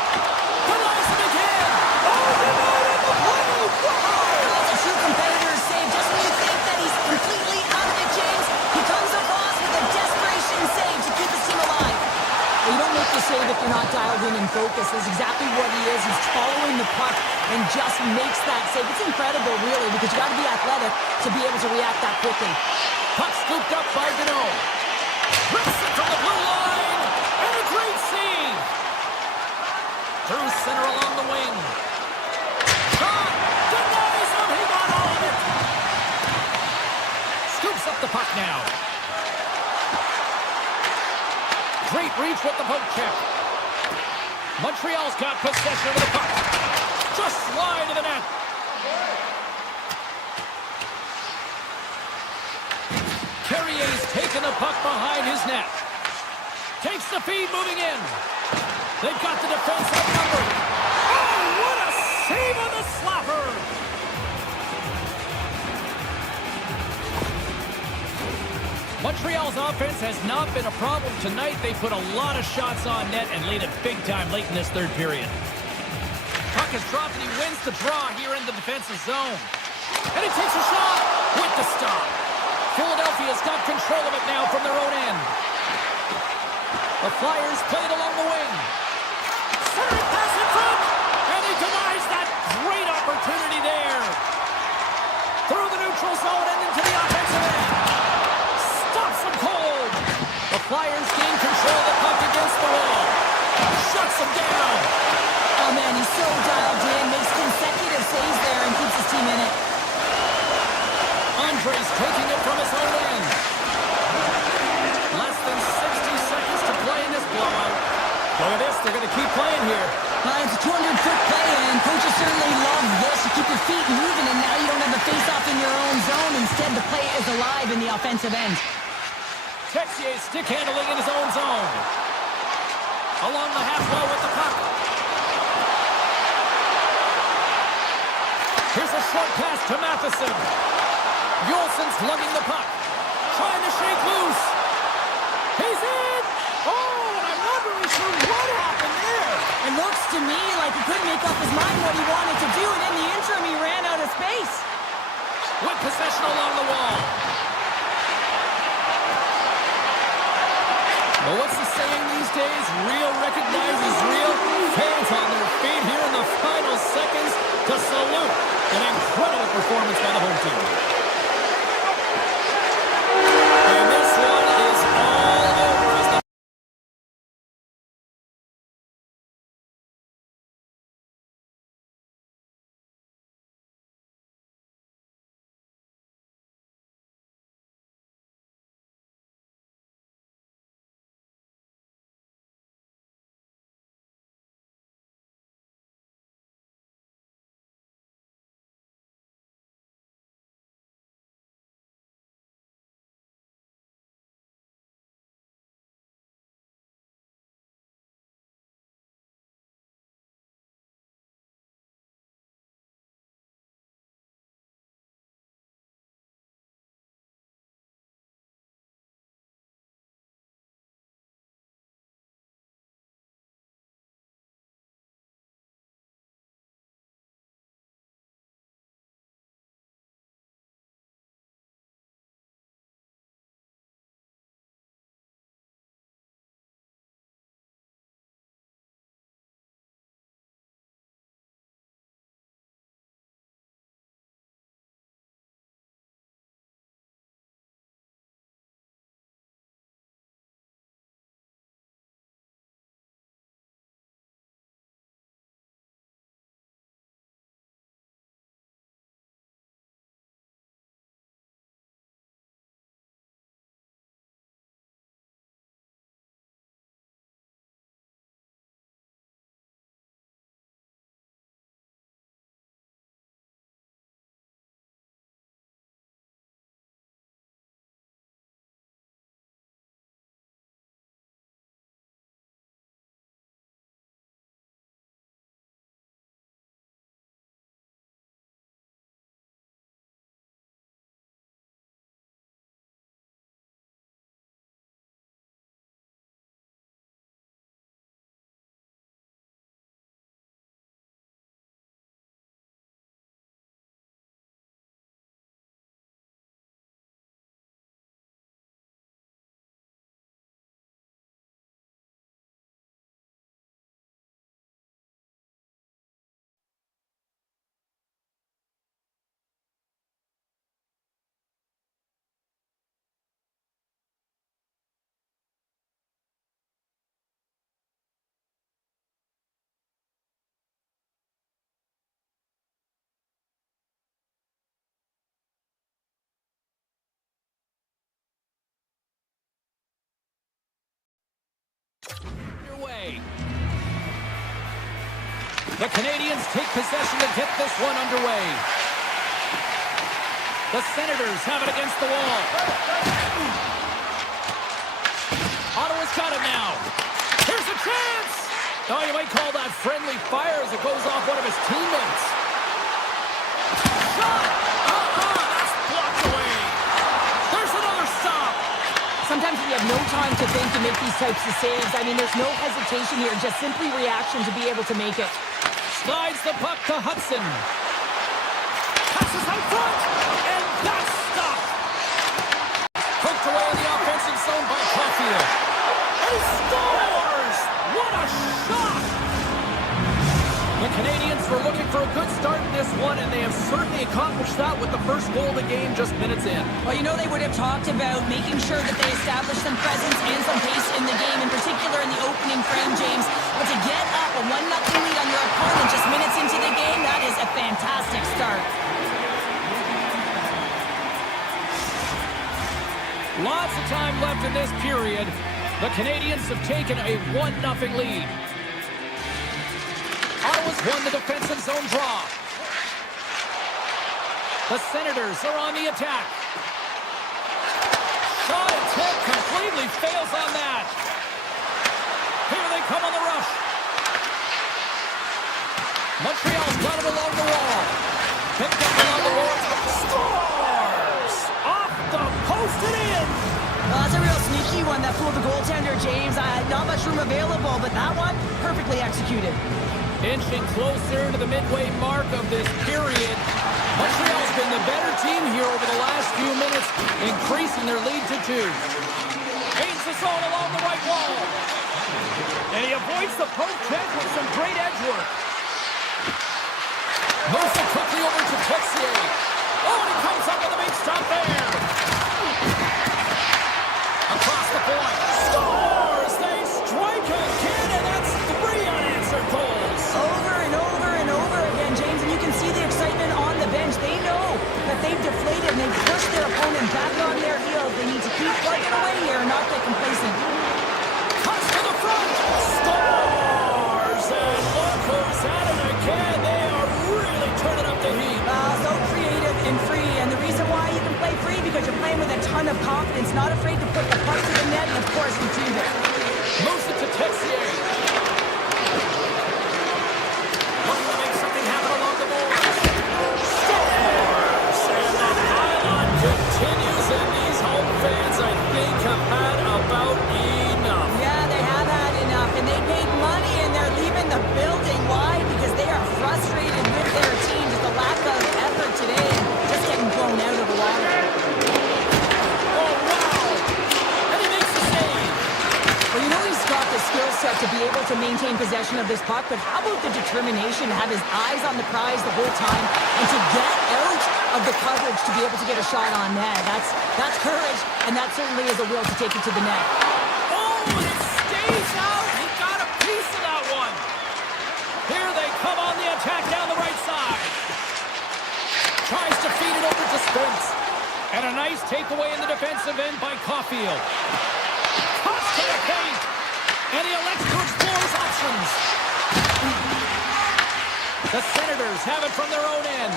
Denies him again. Oh, denied the play. That's a true competitor's save. Just when you think that he's completely out of it, James, he comes across with a desperation save to keep his team alive. Well, you don't make the save if you're not dialed in and focused. That's exactly what he is. He's following the puck and just makes that save. It's incredible, really, because you got to be athletic to be able to react that quickly. Puck scooped up by Deneau. Rips it from the blue line. And a great save. Through center along the wing. Shot. Denies him. He got all of it. Scoops up the puck now. Great reach with the poke check. Montreal's got possession of the puck. Just slide to the net. Carrier's taking the puck behind his net. Takes the feed, moving in. They've got the defense outnumbered. Oh, what a save on the slapper! Montreal's offense has not been a problem tonight. They put a lot of shots on net and lead it big time late in this third period. Puck is dropped and he wins the draw here in the defensive zone. And he takes a shot with the stop. Philadelphia's got control of it now from their own end. The Flyers play it along the wing. Centering pass in front. And he denies that great opportunity there. Through the neutral zone and into the offensive end. Stops him cold. The Flyers gain control of the puck against the wall. Shuts him down. Oh, man, he's so dialed in. Makes consecutive saves there and keeps his team in it. Andre's taking it from his own end. Less than 60 seconds to play in this blowout. Look at this, the they're going to keep playing here. It's a 200-foot play, and coaches certainly love this. You keep your feet moving, and now you don't have the face-off in your own zone. Instead, the play is alive in the offensive end. Texier stick handling in his own zone. Along the half wall with the puck. Here's a short pass to Matheson. Yolson's lugging the puck. Trying to shake loose. He's in! Oh, and I'm not really sure what happened there. It looks to me like he couldn't make up his mind what he wanted to do, and in the interim, he ran out of space. With possession along the wall. Well, what's the saying these days? Real recognizes real. Fans on their feet here in the final seconds to salute an incredible performance by the home team. And this one is all over as the way. The Canadians take possession to get this one underway. The Senators have it against the wall. Ottawa's got it now. Here's a chance. Oh, you might call that friendly fire as it goes off one of his teammates. Shot! That's blocked away. There's another stop. Sometimes we have no time to think to make these types of saves. I mean, there's no hesitation here, just simply reaction to be able to make it. Slides the puck to Hudson. Passes out front, and that's stopped. Poked away in the offensive zone by Caulfield. He scores! What a shot! The Canadians were looking for a good start in this one, and they have certainly accomplished that with the first goal of the game just minutes in. Well, you know, they would have talked about making sure that they establish some presence and some pace in the game, in particular in the opening frame, James. But to get up a 1-0 lead on your opponent just minutes into the game, that is a fantastic start. Lots of time left in this period. The Canadians have taken a 1-0 lead. the defensive zone draw. The Senators are on the attack. Shot attempt completely fails on that. Here they come on the rush. Montreal's got it along the wall. Picked up along the wall. Scores! Off the post and in. Well, that's a real sneaky one that fooled the goaltender, James. Not much room available, but that one, perfectly executed. Inching closer to the midway mark of this period. Montreal's been the better team here over the last few minutes, increasing their lead to 2. Gains the zone along the right wall. And he avoids the poke check with some great edge work. Moves it quickly over to Texier. Oh, and he comes up with a big stop there. Across the point. Scores! They strike again, and that's 3 unanswered goals. Over and over and over again, James, and you can see the excitement on the bench. They know that they've deflated and they've pushed their opponent back on their heels. They need to keep plugging away here and not get complacent. Cuts to the front. Scores! And look who's at it again. They are really turning up the heat. So creative and free, and the reason why you can play free because you're playing with a ton of confidence, not afraid to put the puck to the net, and of course retrieve it. Moves it to Texier. Looking to make something happen along the boards. Scores! And the pylon continues, and these home fans, I think, have had about enough. Yeah, they have had enough, and they paid money, and they're leaving the building. Why? Because they are frustrated with their team. Just the lack of effort today, just getting blown out of the water. Oh, wow! And he makes the save. Well, you know he's got the skill set to be able to maintain possession of this puck, but how about the determination to have his eyes on the prize the whole time and to get out of the coverage to be able to get a shot on net? That's courage, and that certainly is a will to take it to the net. Oh, and it stays out. He got a piece of that one. Here they come on the attack down the right side. Tries to feed it over to Spence. And a nice takeaway in the defensive end by Caulfield. Cuts to the paint. And he elects to explore his options. The Senators have it from their own end.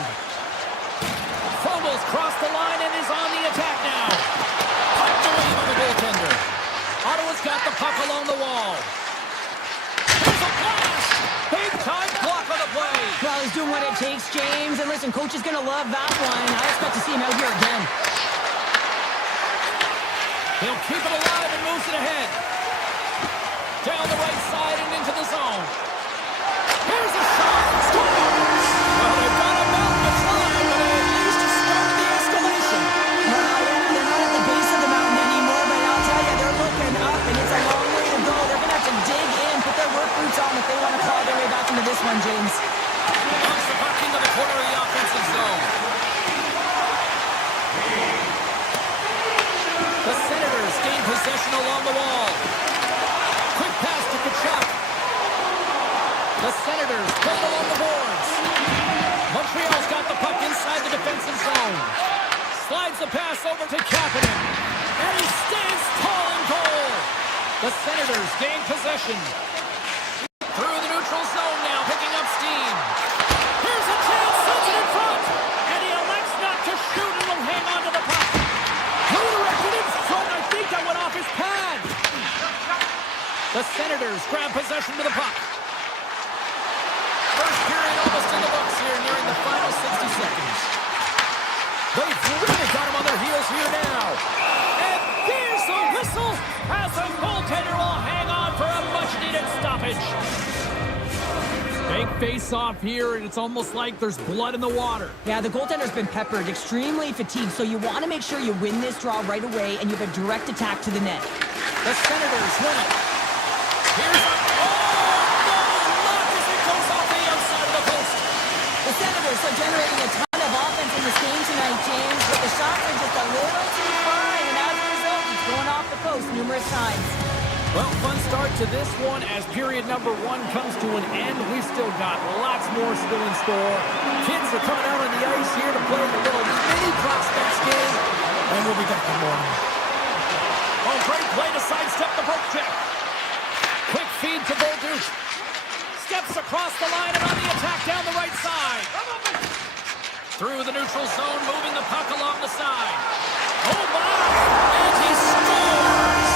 Fogel's crossed the line and is on the attack now. Pucked away by the goaltender. Ottawa's got the puck along the wall. There's a blast! Big-time block on the play. Well, he's doing what it takes, James. And listen, coach is going to love that one. I expect to see him out here again. He'll keep it alive and moves it ahead. Down the right side and into the zone. Here's a shot. Scores! Well, they've got a mountain to climb, but at least it started the escalation. Yeah, they're not at the base of the mountain anymore, but I'll tell you, they're looking up, and it's a long way to go. They're going to have to dig in, put their work boots on if they want to claw their way back into this one, James. Knocks the puck into the corner of the offensive zone. The Senators gain possession along the wall. Quick pass to Kachuk. The Senators play it along the boards. Montreal's got the puck inside the defensive zone. Slides the pass over to Kapanen. And he stands tall in goal. The Senators gain possession. Through the neutral zone now, picking up steam. Here's a chance, sends it in front. And he elects not to shoot and will hang on to the puck. Redirected in front. I think that went off his pad. The Senators grab possession to the puck. First period almost in the books here, nearing the final 60 seconds. They've really got him on their heels here now. And there's the whistle as the goaltender will hang on for a much-needed stoppage. Big face-off here, and it's almost like there's blood in the water. Yeah, the goaltender's been peppered, extremely fatigued, so you want to make sure you win this draw right away and you have a direct attack to the net. The Senators win it. Here's a... Oh, no! Look as it goes off the outside of the post. The Senators are generating a ton of offense in this game tonight, James, but the shots are just a little too fine, and as a result, it's going off the post numerous times. Well, fun start to this one as period number 1 comes to an end. We've still got lots more still in store. Kids are coming out on the ice here to play the little mini prospects game, and we'll be back in the morning. Oh, great play to sidestep the poke check. Quick feed to Bolduc. steps across the line and on the attack down the right side. Through the neutral zone, moving the puck along the side. Oh, my! And he scores!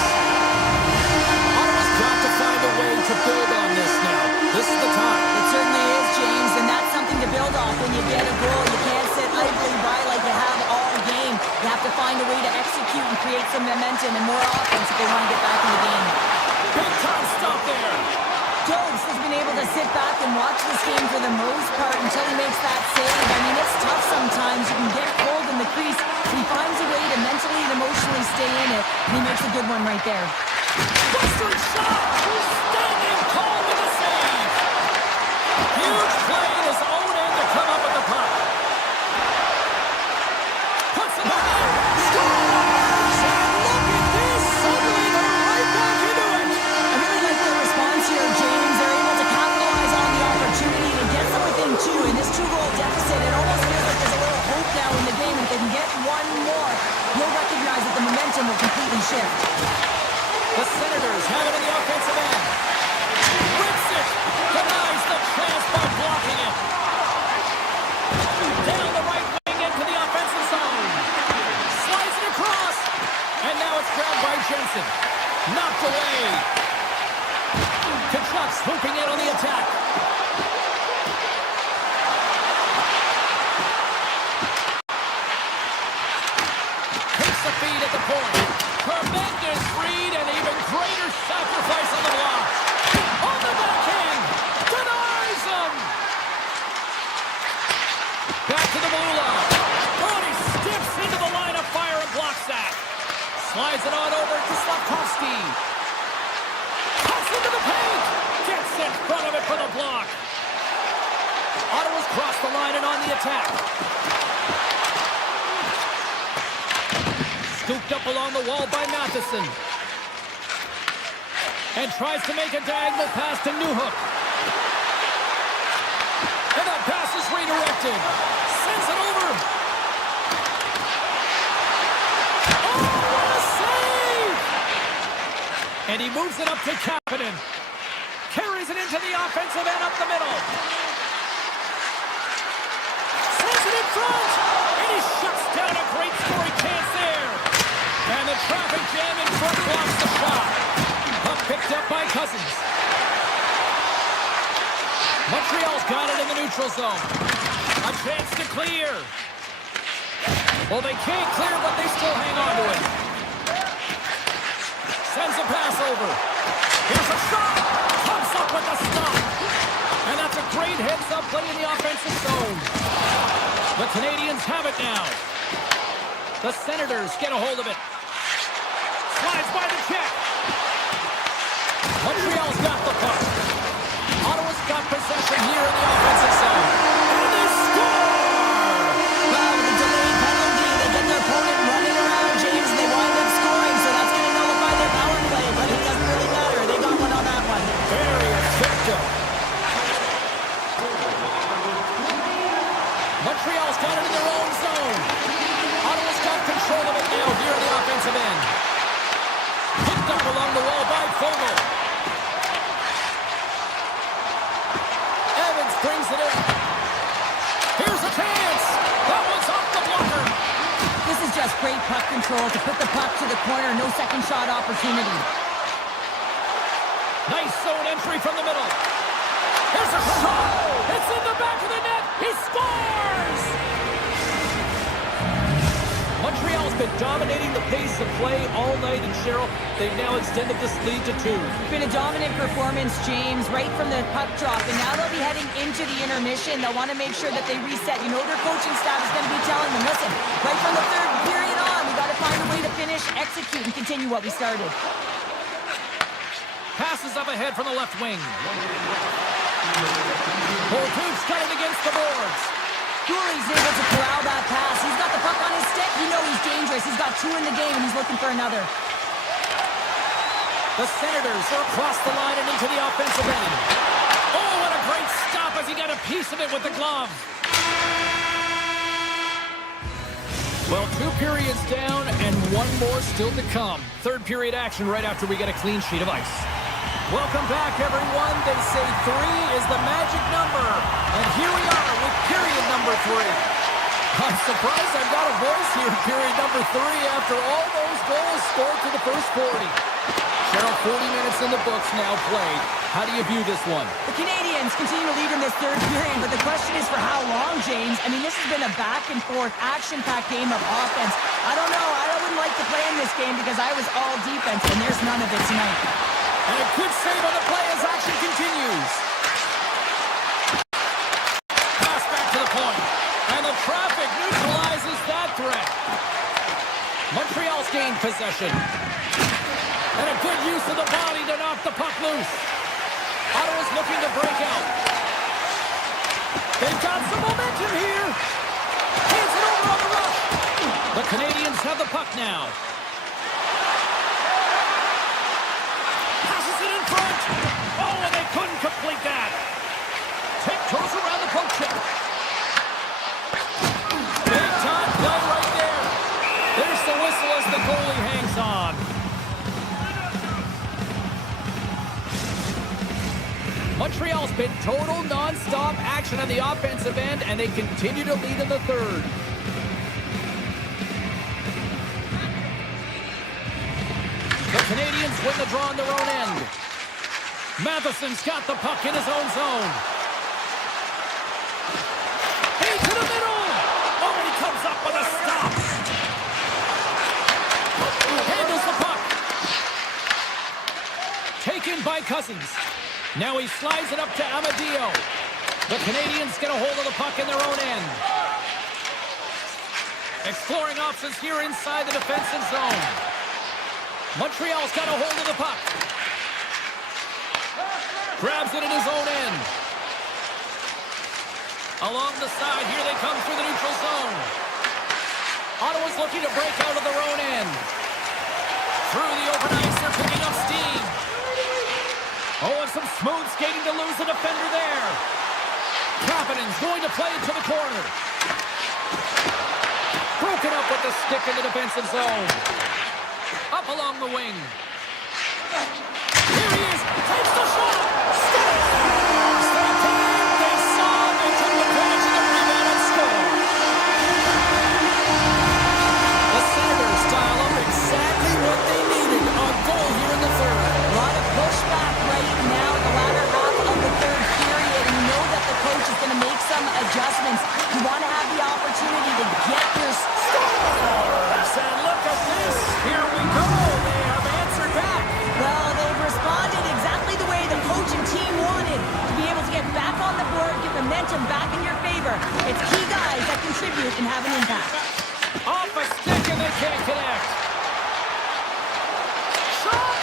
Ottawa's got to find a way to build on this now. This is the time. It certainly is, James, and that's something to build off when you get a goal. You can't sit idly by like you have all game. You have to find a way to execute and create some momentum and more offense if they want to get back in the game. Big time stop there. Jones has been able to sit back and watch this game for the most part until he makes that save. I mean, it's tough sometimes. You can get cold in the crease, but he finds a way to mentally and emotionally stay in it, and he makes a good one right there. Buster shot! Standing tall with a save! Huge play in his own end to come up with the puck. Puts it away! Scores! And look at this! Suddenly they're right back into it! I really like their response here, James. They're able to capitalize on the opportunity to get them within two. In this two-goal deficit, it almost feels like there's a little hope now in the game. If they can get one more, you'll recognize that the momentum will completely shift. The Senators have it in the offensive end. Rips it! Denies the chance by blocking it. Down the right wing into the offensive zone. Slides it across. And now it's grabbed by Jensen. Knocked away. Kachuk swooping in on the attack. Takes the feed at the point. Tremendous read and even greater sacrifice on the block. On the backhand. Denies him. Back to the blue line. Oh, he steps into the line of fire and blocks that. Slides it on over to Slavkovsky. Cuts into the paint. Gets in front of it for the block. Ottawa's crossed the line and on the attack. Scooped up along the wall by Matheson. And tries to make a diagonal pass to Newhook. And that pass is redirected. Sends it over. Oh, what a save! And he moves it up to Kapanen. Carries it into the offensive end up the middle. Sends it in front. And he shuts down a great scoring chance there. And the traffic jam in front blocks the shot. Puck picked up by Cousins. Montreal's got it in the neutral zone. A chance to clear. Well, they can't clear, but they still hang on to it. Sends a pass over. Here's a shot. Comes up with a stop. And that's a great heads-up play in the offensive zone. The Canadians have it now. The Senators get a hold of it. Slides by the check. Montreal's got the puck. Ottawa's got possession here in the offensive zone. And they score! Wow, with the delayed penalty, they get their opponent running around, James, and they wind up scoring, so that's going to nullify their power play, but it doesn't really matter. They got one on that one. Very effective. Montreal's got it in their own zone. Ottawa's got control of it now here in the offensive end. Picked up along the wall by Fogle. Evans brings it in. Here's a chance. That one's off the blocker. This is just great puck control to put the puck to the corner. No second shot opportunity. Nice zone entry from the middle. Here's a shot. It's in the back of the net. He scores! Montreal's been dominating the pace of play all night, and Cheryl, they've now extended this lead to 2. It's been a dominant performance, James, right from the puck drop, and now they'll be heading into the intermission. They'll want to make sure that they reset. You know their coaching staff is going to be telling them, listen, right from the third period on, we got to find a way to finish, execute, and continue what we started. Passes up ahead from the left wing. Bolduc's got it against the boards. Dooley's able to corral that pass. He's got the puck on his stick. You know he's dangerous. He's got 2 in the game, and he's looking for another. The Senators are across the line and into the offensive end. Oh, what a great stop as he got a piece of it with the glove. Well, 2 periods down and 1 more still to come. Third period action right after we get a clean sheet of ice. Welcome back, everyone. They say 3 is the magic number. And here we are with period number 3. I'm surprised I've got a voice here, period number 3, after all those goals scored to the first 40. Cheryl, 40 minutes in the books now played. How do you view this one? The Canadians continue to lead in this third period, but the question is for how long, James? I mean, this has been a back-and-forth, action-packed game of offense. I don't know. I wouldn't like to play in this game because I was all defense, and there's none of it tonight. And a good save on the play as action continues. Pass back to the point. And the traffic neutralizes that threat. Montreal's gained possession. And a good use of the body to knock the puck loose. Ottawa's looking to break out. They've got some momentum here. Hands it over on the rush. The Canadians have the puck now. Passes it in front. Oh, and they couldn't complete that. Tiptoes around the poke check. Big time play right there. There's the whistle as the goalie hangs on. Montreal's been total non-stop action on the offensive end, and they continue to lead in the third. The Canadians win the draw on their own end. Matheson's got the puck in his own zone. Into the middle! Oh, he comes up with a stop. Handles the puck. Taken by Cousins. Now he slides it up to Amadio. The Canadians get a hold of the puck in their own end. Exploring options here inside the defensive zone. Montreal's got a hold of the puck. Grabs it in his own end. Along the side, here they come through the neutral zone. Ottawa's looking to break out of their own end. Through the open ice, they're picking up steam. Oh, and some smooth skating to lose the defender there. Kapanen's going to play it to the corner. Broken up with the stick in the defensive zone. Up along the wing. Here he is. Takes the shot. Scores! They saw they took advantage of the rebound and score. The Senators dial up exactly what they needed. A goal here in the third. A lot of pushback right now in the latter half of the third period. And you know that the coach is going to make some adjustments. You want to have the opportunity to get your scores. And look at this. Here we go. They have answered back. Well, they've responded exactly the way the coach and team wanted. To be able to get back on the board, get momentum back in your favor. It's key guys that contribute and have an impact. Off a stick and they can't connect. Shot!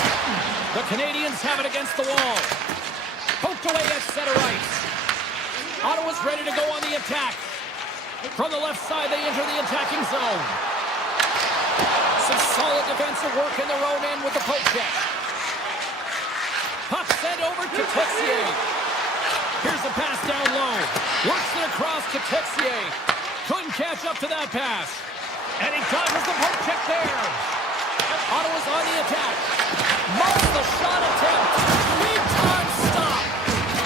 The Canadians have it against the wall. Poked away at center ice. Ottawa's ready to go on the attack. From the left side, they enter the attacking zone. Some solid defensive work in their own end with the poke check. Puck sent over to Texier. Here's the pass down low. Works it across to Texier. Couldn't catch up to that pass. And he dodges the poke check there. Ottawa's on the attack. Marks the shot attempt. Big time stop.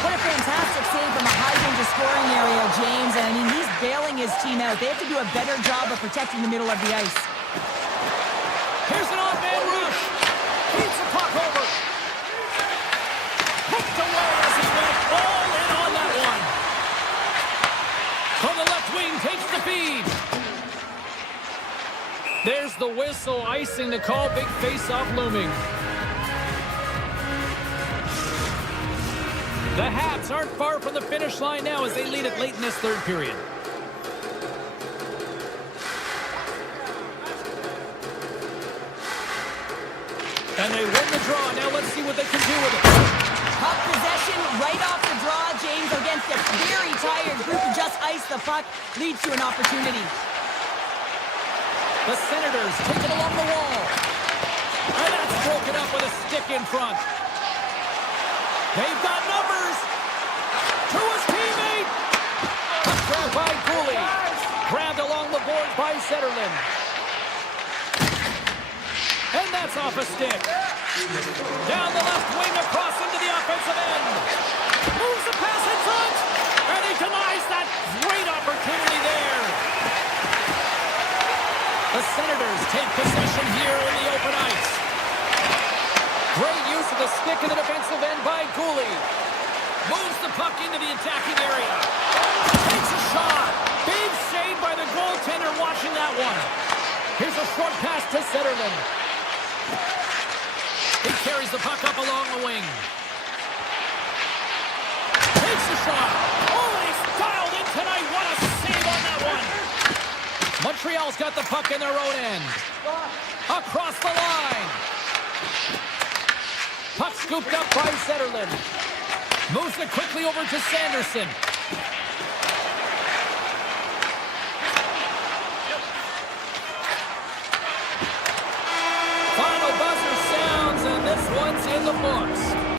What a fantastic save from a high-danger scoring area, James. And I mean, he's bailing his team out. They have to do a better job of protecting the middle of the ice. Here's an odd-man rush. Beats the puck over. Hooked away as he went all in on that one. From the left wing, takes the feed. There's the whistle, icing the call. Big face-off looming. The Habs aren't far from the finish line now as they lead it late in this third period. And they win the draw. Now let's see what they can do with it. Puck possession right off the draw, James, against a very tired group who just iced the puck. Leads to an opportunity. The Senators take it along the wall. And that's broken up with a stick in front. They've got numbers. To his teammate. Grabbed by Cooley. Grabbed along the boards by Zetterlund. And that's off a stick. Down the left wing, across into the offensive end. Moves the pass in front, and he denies that great opportunity there. The Senators take possession here in the open ice. Great use of the stick in the defensive end by Gooley. Moves the puck into the attacking area. Takes a shot. Big save by the goaltender watching that one. Here's a short pass to Zetterlund. He carries the puck up along the wing. Takes a shot. Oh, and he's dialed in tonight. What a save on that one. Montreal's got the puck in their own end. Across the line. Puck scooped up by Zetterlund. Moves it quickly over to Sanderson. Final buzzer sounds, and this one's in the books.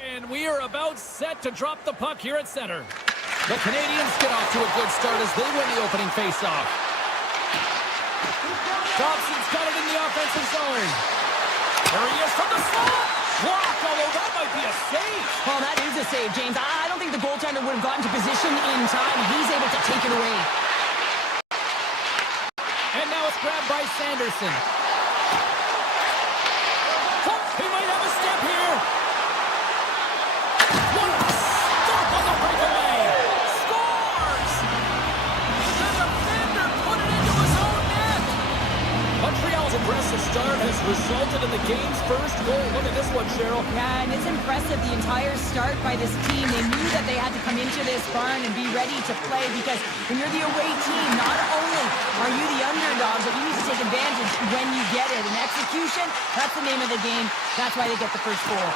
and we are about set to drop the puck here at center. The Canadians get off to a good start as they win the opening faceoff. Thompson's got it in the offensive zone. There he is from the slot. Blocked, although that might be a save. Well, that is a save, James. I don't think the goaltender would have gotten to position in time. He's able to take it away. And now it's grabbed by Sanderson. Oh, he might have a step here. What a stop on the breakaway. Scores! The defender put it into his own net. Montreal's aggressive start has resulted in the game's first goal. Look at this one, Cheryl. Yeah, and it's impressive, the entire start by this team. They knew that they had to come into this barn and be ready to play because when you're the away team, not only are you the underdog, but you need to take advantage when you get it. And execution, that's the name of the game. That's why they get the first goal.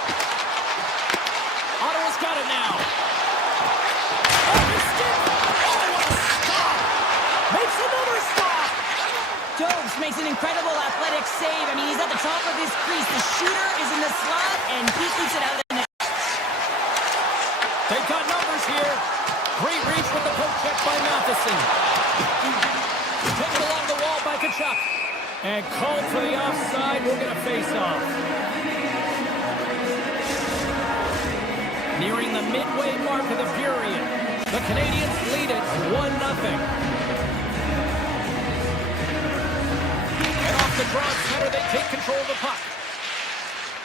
Ottawa's got it now. Oh, the stick! Oh, what a stop! Makes another stop! Jobs makes an incredible athletic save. I mean, he's at the top of his crease. The shooter is in the slot, and he keeps it out of the net. They've got numbers here. Great reach with the poke check by Matheson. Taken along the wall by Tkachuk. And called for the offside. We're going to face off. Nearing the midway mark of the period. The Canadians lead it 1-0. The draw center, they take control of the puck.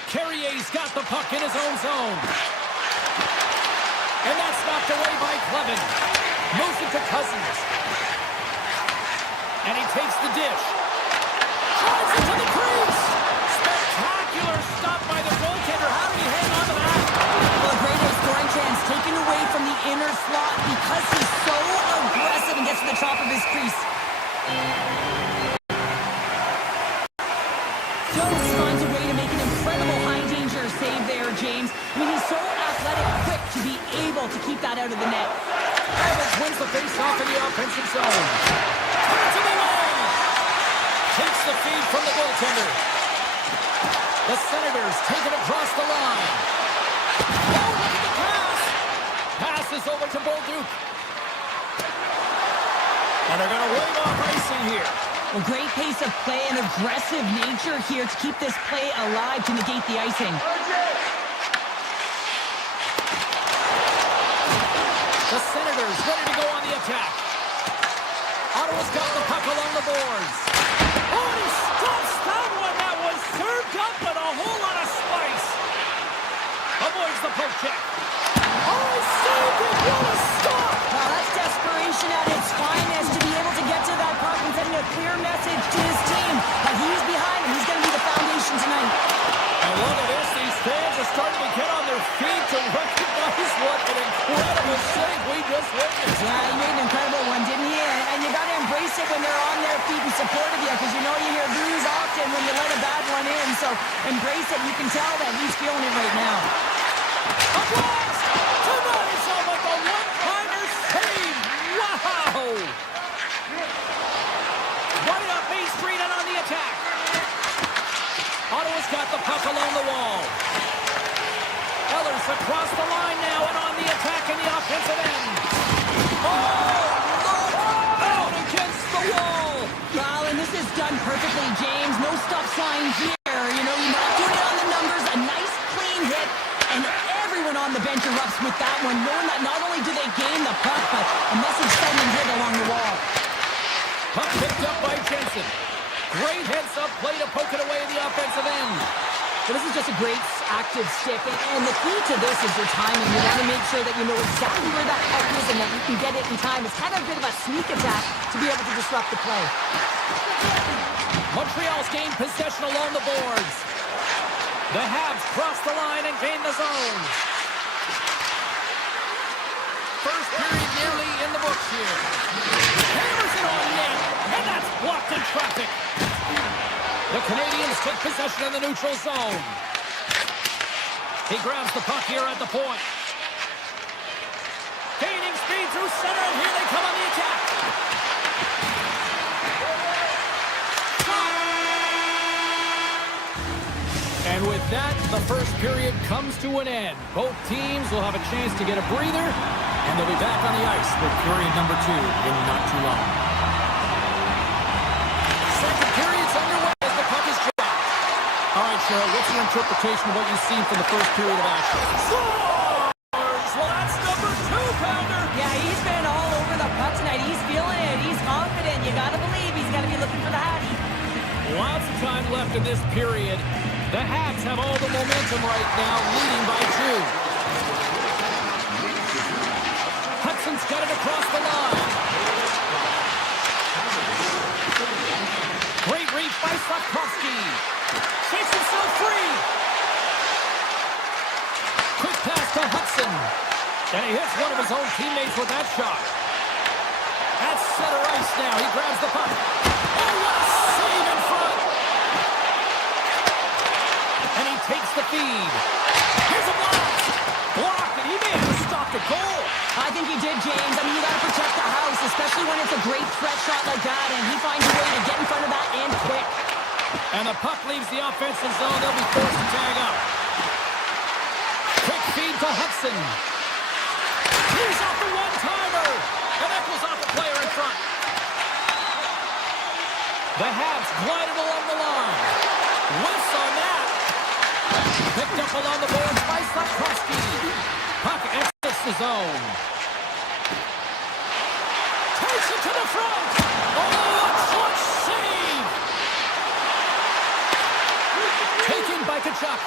Carrier's got the puck in his own zone. And that's knocked away by Clevin. Moves it to Cousins. And he takes the dish. Drives it to the crease. Spectacular stop by the goaltender. How did he hang on to that? Well, a great scoring chance taken away from the inner slot because he's so aggressive and gets to the top of his crease. Jones finds a way to make an incredible high-danger save there, James. I mean, he's so athletic, quick to be able to keep that out of the net. Evans wins the face-off in the offensive zone. Turns in the lane. Takes the feed from the goaltender. The Senators take it across the line. Oh, look at the pass. Passes over to Bolduc. And they're going to wave off icing here. A great pace of play and aggressive nature here to keep this play alive to negate the icing. The Senators ready to go on the attack. Ottawa's got the puck along the boards. Oh, he stops that one. That was served up with a whole lot of spice. Avoids the poke check. Oh, he saved it. What a stop. Now that's desperation at its finest to be able to get to that puck and sending a clear message to his team that he's behind and he's going to be the foundation tonight. And look at this. These fans are starting to get on their feet to recognize what an incredible save we just witnessed. Yeah, he made an incredible one, didn't he? And you got to embrace it when they're on their feet in support of you because you know you hear blues often when you let a bad one in. So embrace it. You can tell that he's feeling it right now. A blast! Tonight's on with the one-timer save! Wow! Right up Main Street and on the attack. Ottawa's got the puck along the wall. Ellers across the line now and on the attack in the offensive end. Oh, look! Out against the wall! Well, and this is done perfectly, James. No stop sign here. You know, you're not doing it on the numbers. A nice, clean hit. And everyone on the bench erupts with that one, knowing that not only do they gain the puck, but a message sending hit along the wall. Puck picked up by Jensen. Great heads-up play to poke it away in the offensive end. So this is just a great active stick, and the key to this is your timing. You want to make sure that you know exactly where that puck is and that you can get it in time. It's kind of a bit of a sneak attack to be able to disrupt the play. Montreal's gained possession along the boards. The Habs cross the line and gain the zone. First period nearly in the books here. Hammers it on net, and that's blocked in traffic. The Canadians take possession in the neutral zone. He grabs the puck here at the point. Gaining speed through center, and here they come on the attack. And with that, the first period comes to an end. Both teams will have a chance to get a breather, and they'll be back on the ice with period number 2 in not too long. Second period's underway as the puck is dropped. All right, Cheryl, what's your interpretation of what you've seen from the first period of action? Scores! Well, that's number 2-pounder. Yeah, he's been all over the puck tonight. He's feeling it. He's confident. You got to believe he's going to be looking for the Hattie. Lots of time left in this period. The Habs have all the momentum right now, leading by 2. Hudson's got it across the line. Great reach by Slavkovsky. Shakes himself free. Quick pass to Hudson. And he hits one of his own teammates with that shot. At center ice now. He grabs the puck. Oh, what a save in front. And he takes the feed. Here's a blast. Blocked, and he may have stopped a goal. I think he did, James. I mean, you got to protect the house, especially when it's a great threat shot like that, and he finds a way to get in front of that and quick. And the puck leaves the offensive zone. They'll be forced to tag up. Quick feed to Hudson. He's off the one-timer. And that goes off the player in front. The Habs glided along the line. Whiffs on that. Picked up along the boards by Slavkovsky. Puck exits the zone. Takes it to the front. Oh, a clutch save. Taken by Tkachuk.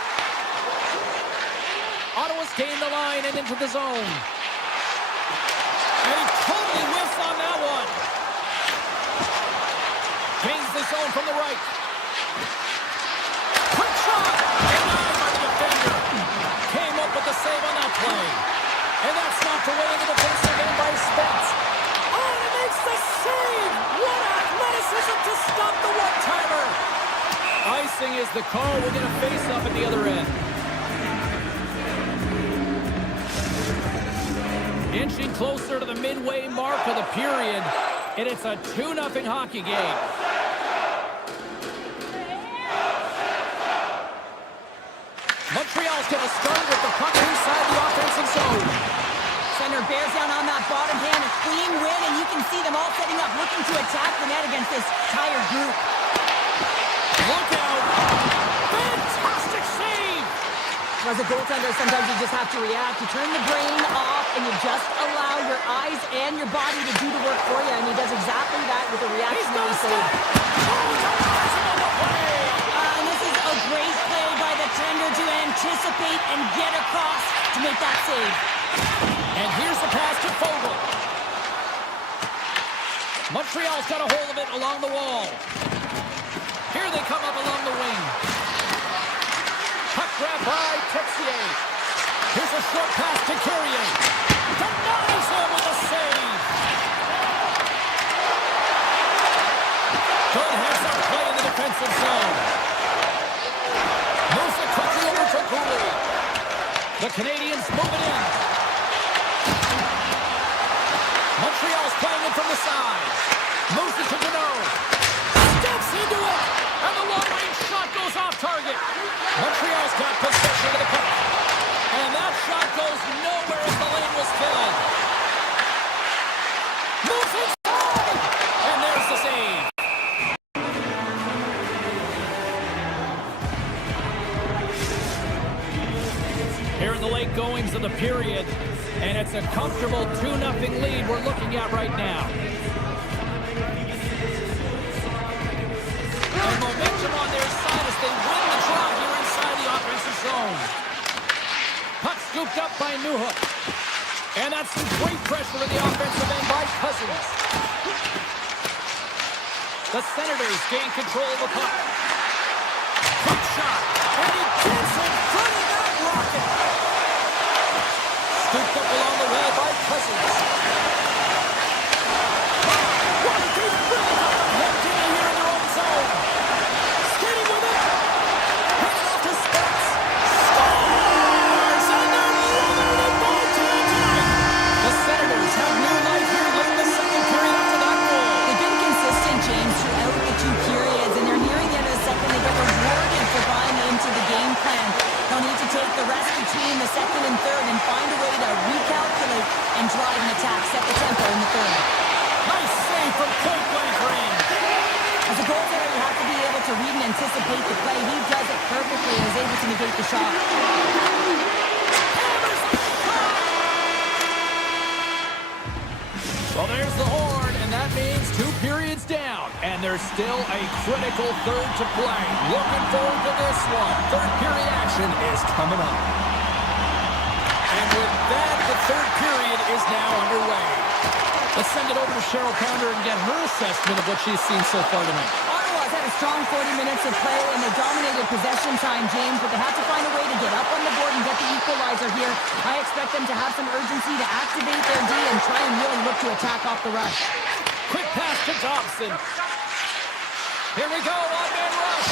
Ottawa's gained the line and into the zone. And he totally whiffs on that one. Gains the zone from the right. Quick shot. Denied by the defender. Came up with the save on that play. And that's knocked away into the defensive end by Spence. Oh, and it makes the save. What athleticism to stop the one-timer. Icing is the call. We'll get a face-up at the other end. Inching closer to the midway mark of the period, and it's a 2-0 hockey game. Montreal's going to start with the puck inside the offensive zone. Center bears down on that bottom hand, a clean win, and you can see them all setting up, looking to attack the net against this tired group. Look out! Fantastic save! As a goaltender, sometimes you just have to react. You turn the brain off, and you just allow your eyes and your body to do the work for you, and he does exactly that with a reactionary save. And this is a great play by the tender to anticipate and get across to make that save. And here's the pass to Fogle. Montreal's got a hold of it along the wall. Here they come up along the wing. Puck grab by Texier. Here's a short pass to Carrier. Denies him with a save. Good heads-up play in the defensive zone. Moves it quickly over to Cooley. The Canadians move it in. Montreal's playing it from the side. Moves it to Deneau. Steps into it. And the long-range shot goes off target. Montreal's got possession of the puck. And that shot goes nowhere as the lane was filled. Moves inside. And there's the save. Here in the late goings of the period. And it's a comfortable 2-0 lead we're looking at right now. And momentum on their side as they win the draw here inside the offensive zone. Puck scooped up by Newhook. And that's some great pressure in the offensive end by Cousins. The Senators gain control of the puck. Quick shot. And he gets in front of that rocket. Scooped up along the wall by Cousins. What a deep really got them hemmed in here in their own zone. Skating with it. Bring it off to Spence. Scores! And they're running it ball time tonight. The Senators have new life here late in the second period after that goal. They've been consistent, James, throughout the 2 periods, and they're nearing the end of the second. They get rewarded for buying into the game plan. and drive an attack, set the tempo in the third. Nice save from point-blank range. As a goaltender, you have to be able to read and anticipate the play. He does it perfectly and is able to negate the shot. Well, there's the horn, and that means 2 periods down. And there's still a critical third to play. Looking forward to this one. Third period action is coming up. And with that, the third period is now underway. Let's send it over to Cheryl Pounder and get her assessment of what she's seen so far tonight. Ottawa's had a strong 40 minutes of play, and they dominated possession time, James, but they had to find a way to get up on the board and get the equalizer here. I expect them to have some urgency to activate their D and try and really look to attack off the rush. Quick pass to Dobson. Here we go, one-man rush.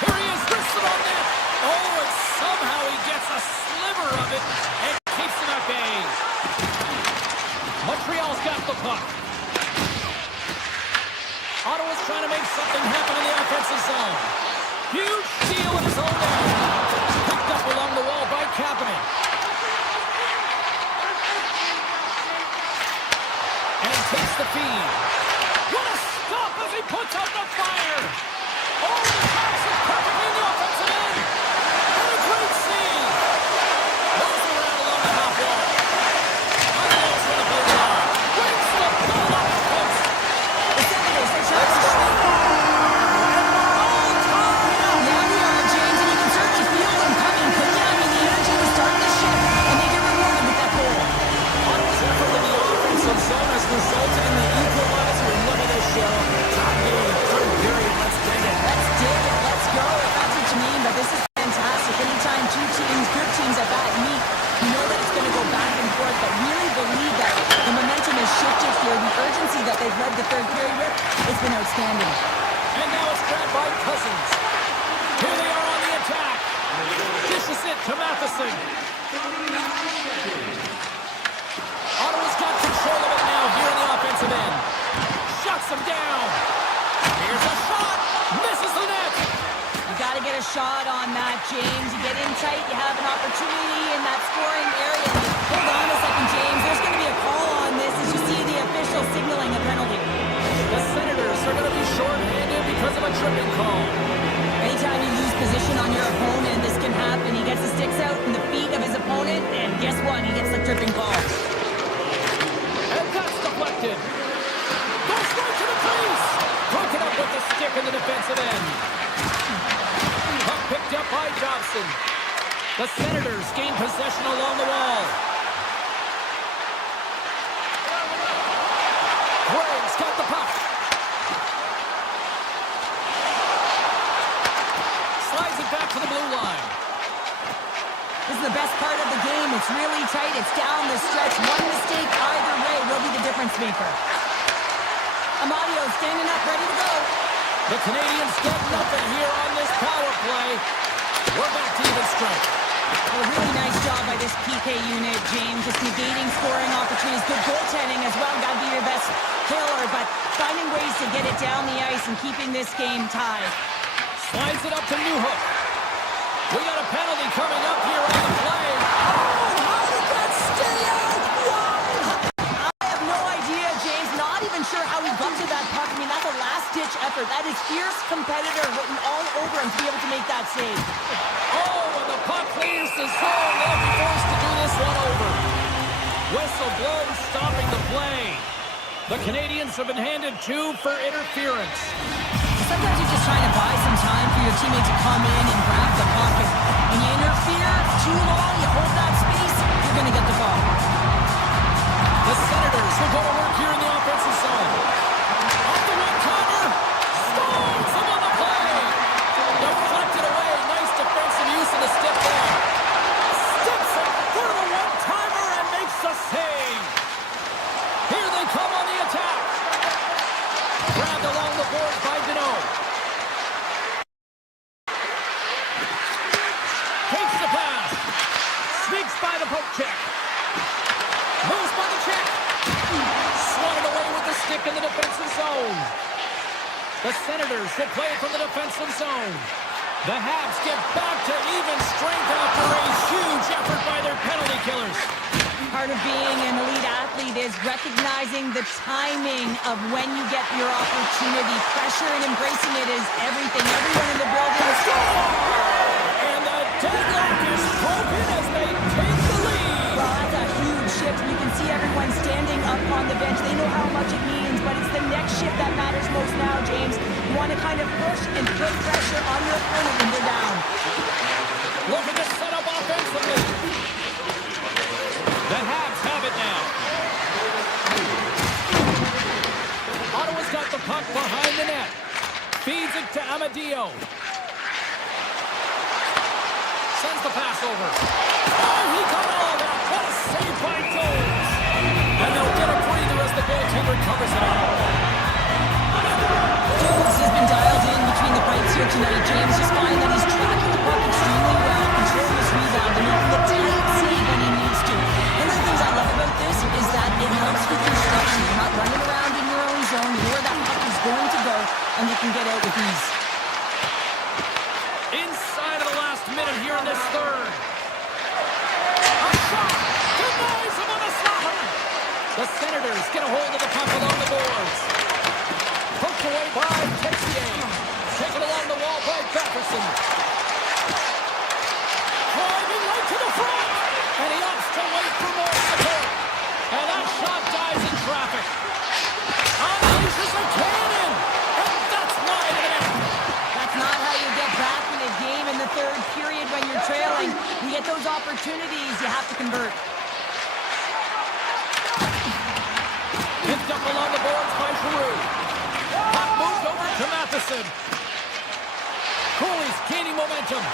Here he is, wristed on net. Oh, and somehow he gets a sliver of it and keeps him at bay. Montreal's got the puck. Ottawa's trying to make something happen in the offensive zone. Huge steal in his own end. Picked up along the wall by Kapanen. And takes the feed. What a stop as he puts out the fire. Oh, he taps it perfectly in the offensive end. And a great save. Moves around along the half wall. Unloads for the blue line. Brings the ball up the post. The Senators, they try to stop. Now we are, James, and you can certainly feel them coming. But yeah, I mean, the energy was starting to shift, and they get rewarded with that goal. Ottawa's effort in the offensive zone has resulted in the equalizer. And look at this show. Top game, third period. Let's dig it. Let's dig it. Let's go. If that's what you mean, but this is fantastic. Anytime two teams, good teams at bat meet, you know that it's going to go back and forth, but really believe that the momentum has shifted here. The urgency that they've led the third period with has been outstanding. And now it's grabbed by Cousins. Here they are on the attack. Dishes it to Matheson. Ottawa's got control of it now here in the offensive end. Shuts them down. Here's a shot. Misses the net. You got to get a shot on that, James. You get in tight, you have an opportunity in that scoring area. Hold on a second, James. There's going to be a call on this as you see the official signaling a penalty. The Senators are going to be short-handed because of a tripping call. Anytime you lose position on your opponent, this can happen. He gets the sticks out in the feet of his opponent, and guess what? He gets the tripping call. And that's deflected. Goes right to the crease. Broken up with the stick in the defensive end. Puck picked up by Dobson. The Senators gain possession along the wall. Greg's got the puck. Slides it back to the blue line. This is the best part of the game. It's really tight. It's down the stretch. One mistake either way will be the difference maker. Amadio standing up, ready to go. The Canadians get nothing here on this power play. We're back to even strength. A really nice job by this PK unit, James. Just negating scoring opportunities. Good goaltending as well. Got to be your best killer, but finding ways to get it down the ice and keeping this game tied. Slides it up to Newhook. We got a penalty coming up here on the play. Oh, how did that stay out? Wow! I have no idea, James. Not even sure how he got to that puck. I mean, that's a last-ditch effort. That is fierce competitor written all over him to be able to make that save. Oh, and the puck clears the zone. They'll be forced to do this one over. Whistle blows, stopping the play. The Canadians have been handed 2 for interference. Sometimes you're just trying to buy some time for your teammate to come in and grab the puck. And when you interfere too long, you hold that space, you're going to get the ball. The Senators will go to work here in the offensive zone. Off the one-timer. Stones him on the play. Deflected away. Nice defensive use of the stick there. Steps it for the one-timer and makes the save. Here they come on the attack. Grabbed along the board by Deneau. Takes the pass. Sneaks by the poke check. Moves by the check. Swatted away with the stick in the defensive zone. The Senators will play it from the defensive zone. The Habs get back to even strength after a huge effort by their penalty killers. is recognizing the timing of when you get your opportunity. Pressure and embracing it is everything. Everyone in the building is And the deadlock is broken as they take the lead. well, that's a huge shift. You can see everyone standing up on the bench. They know how much it means, but it's the next shift that matters most now, James. You want to kind of push and put pressure on your opponent when they're down. Looking to set up offensively. The Habs have it now. Ottawa's got the puck behind the net. Feeds it to Amadio. Sends the pass over. Oh, he got all of that. What a save by Jones. And they'll get a breather as the goaltender covers it up. Jones has been dialed in between the pipes here tonight. James just find that he's tracking the puck extremely well, controlling his rebound, and making a tight save when he needs to. One of the things I love about this is that it helps with construction. You're not running around in your own zone. You know where that puck is going to go, and you can get out with ease. Inside of the last minute here in this third. A shot! Denies him on the slapper! The Senators get a hold of the puck along the boards. Poked away by Texier. Taken along the wall by Jefferson. Driving right to the front! And he opts to wait for more support. And that shot dies in traffic. Unleashes a cannon! And that's not it. That's not how you get back in a game in the third period when you're trailing. You get those opportunities, you have to convert. Picked up along the boards by Giroux. Puck moved over to Matheson. Cooley's gaining momentum.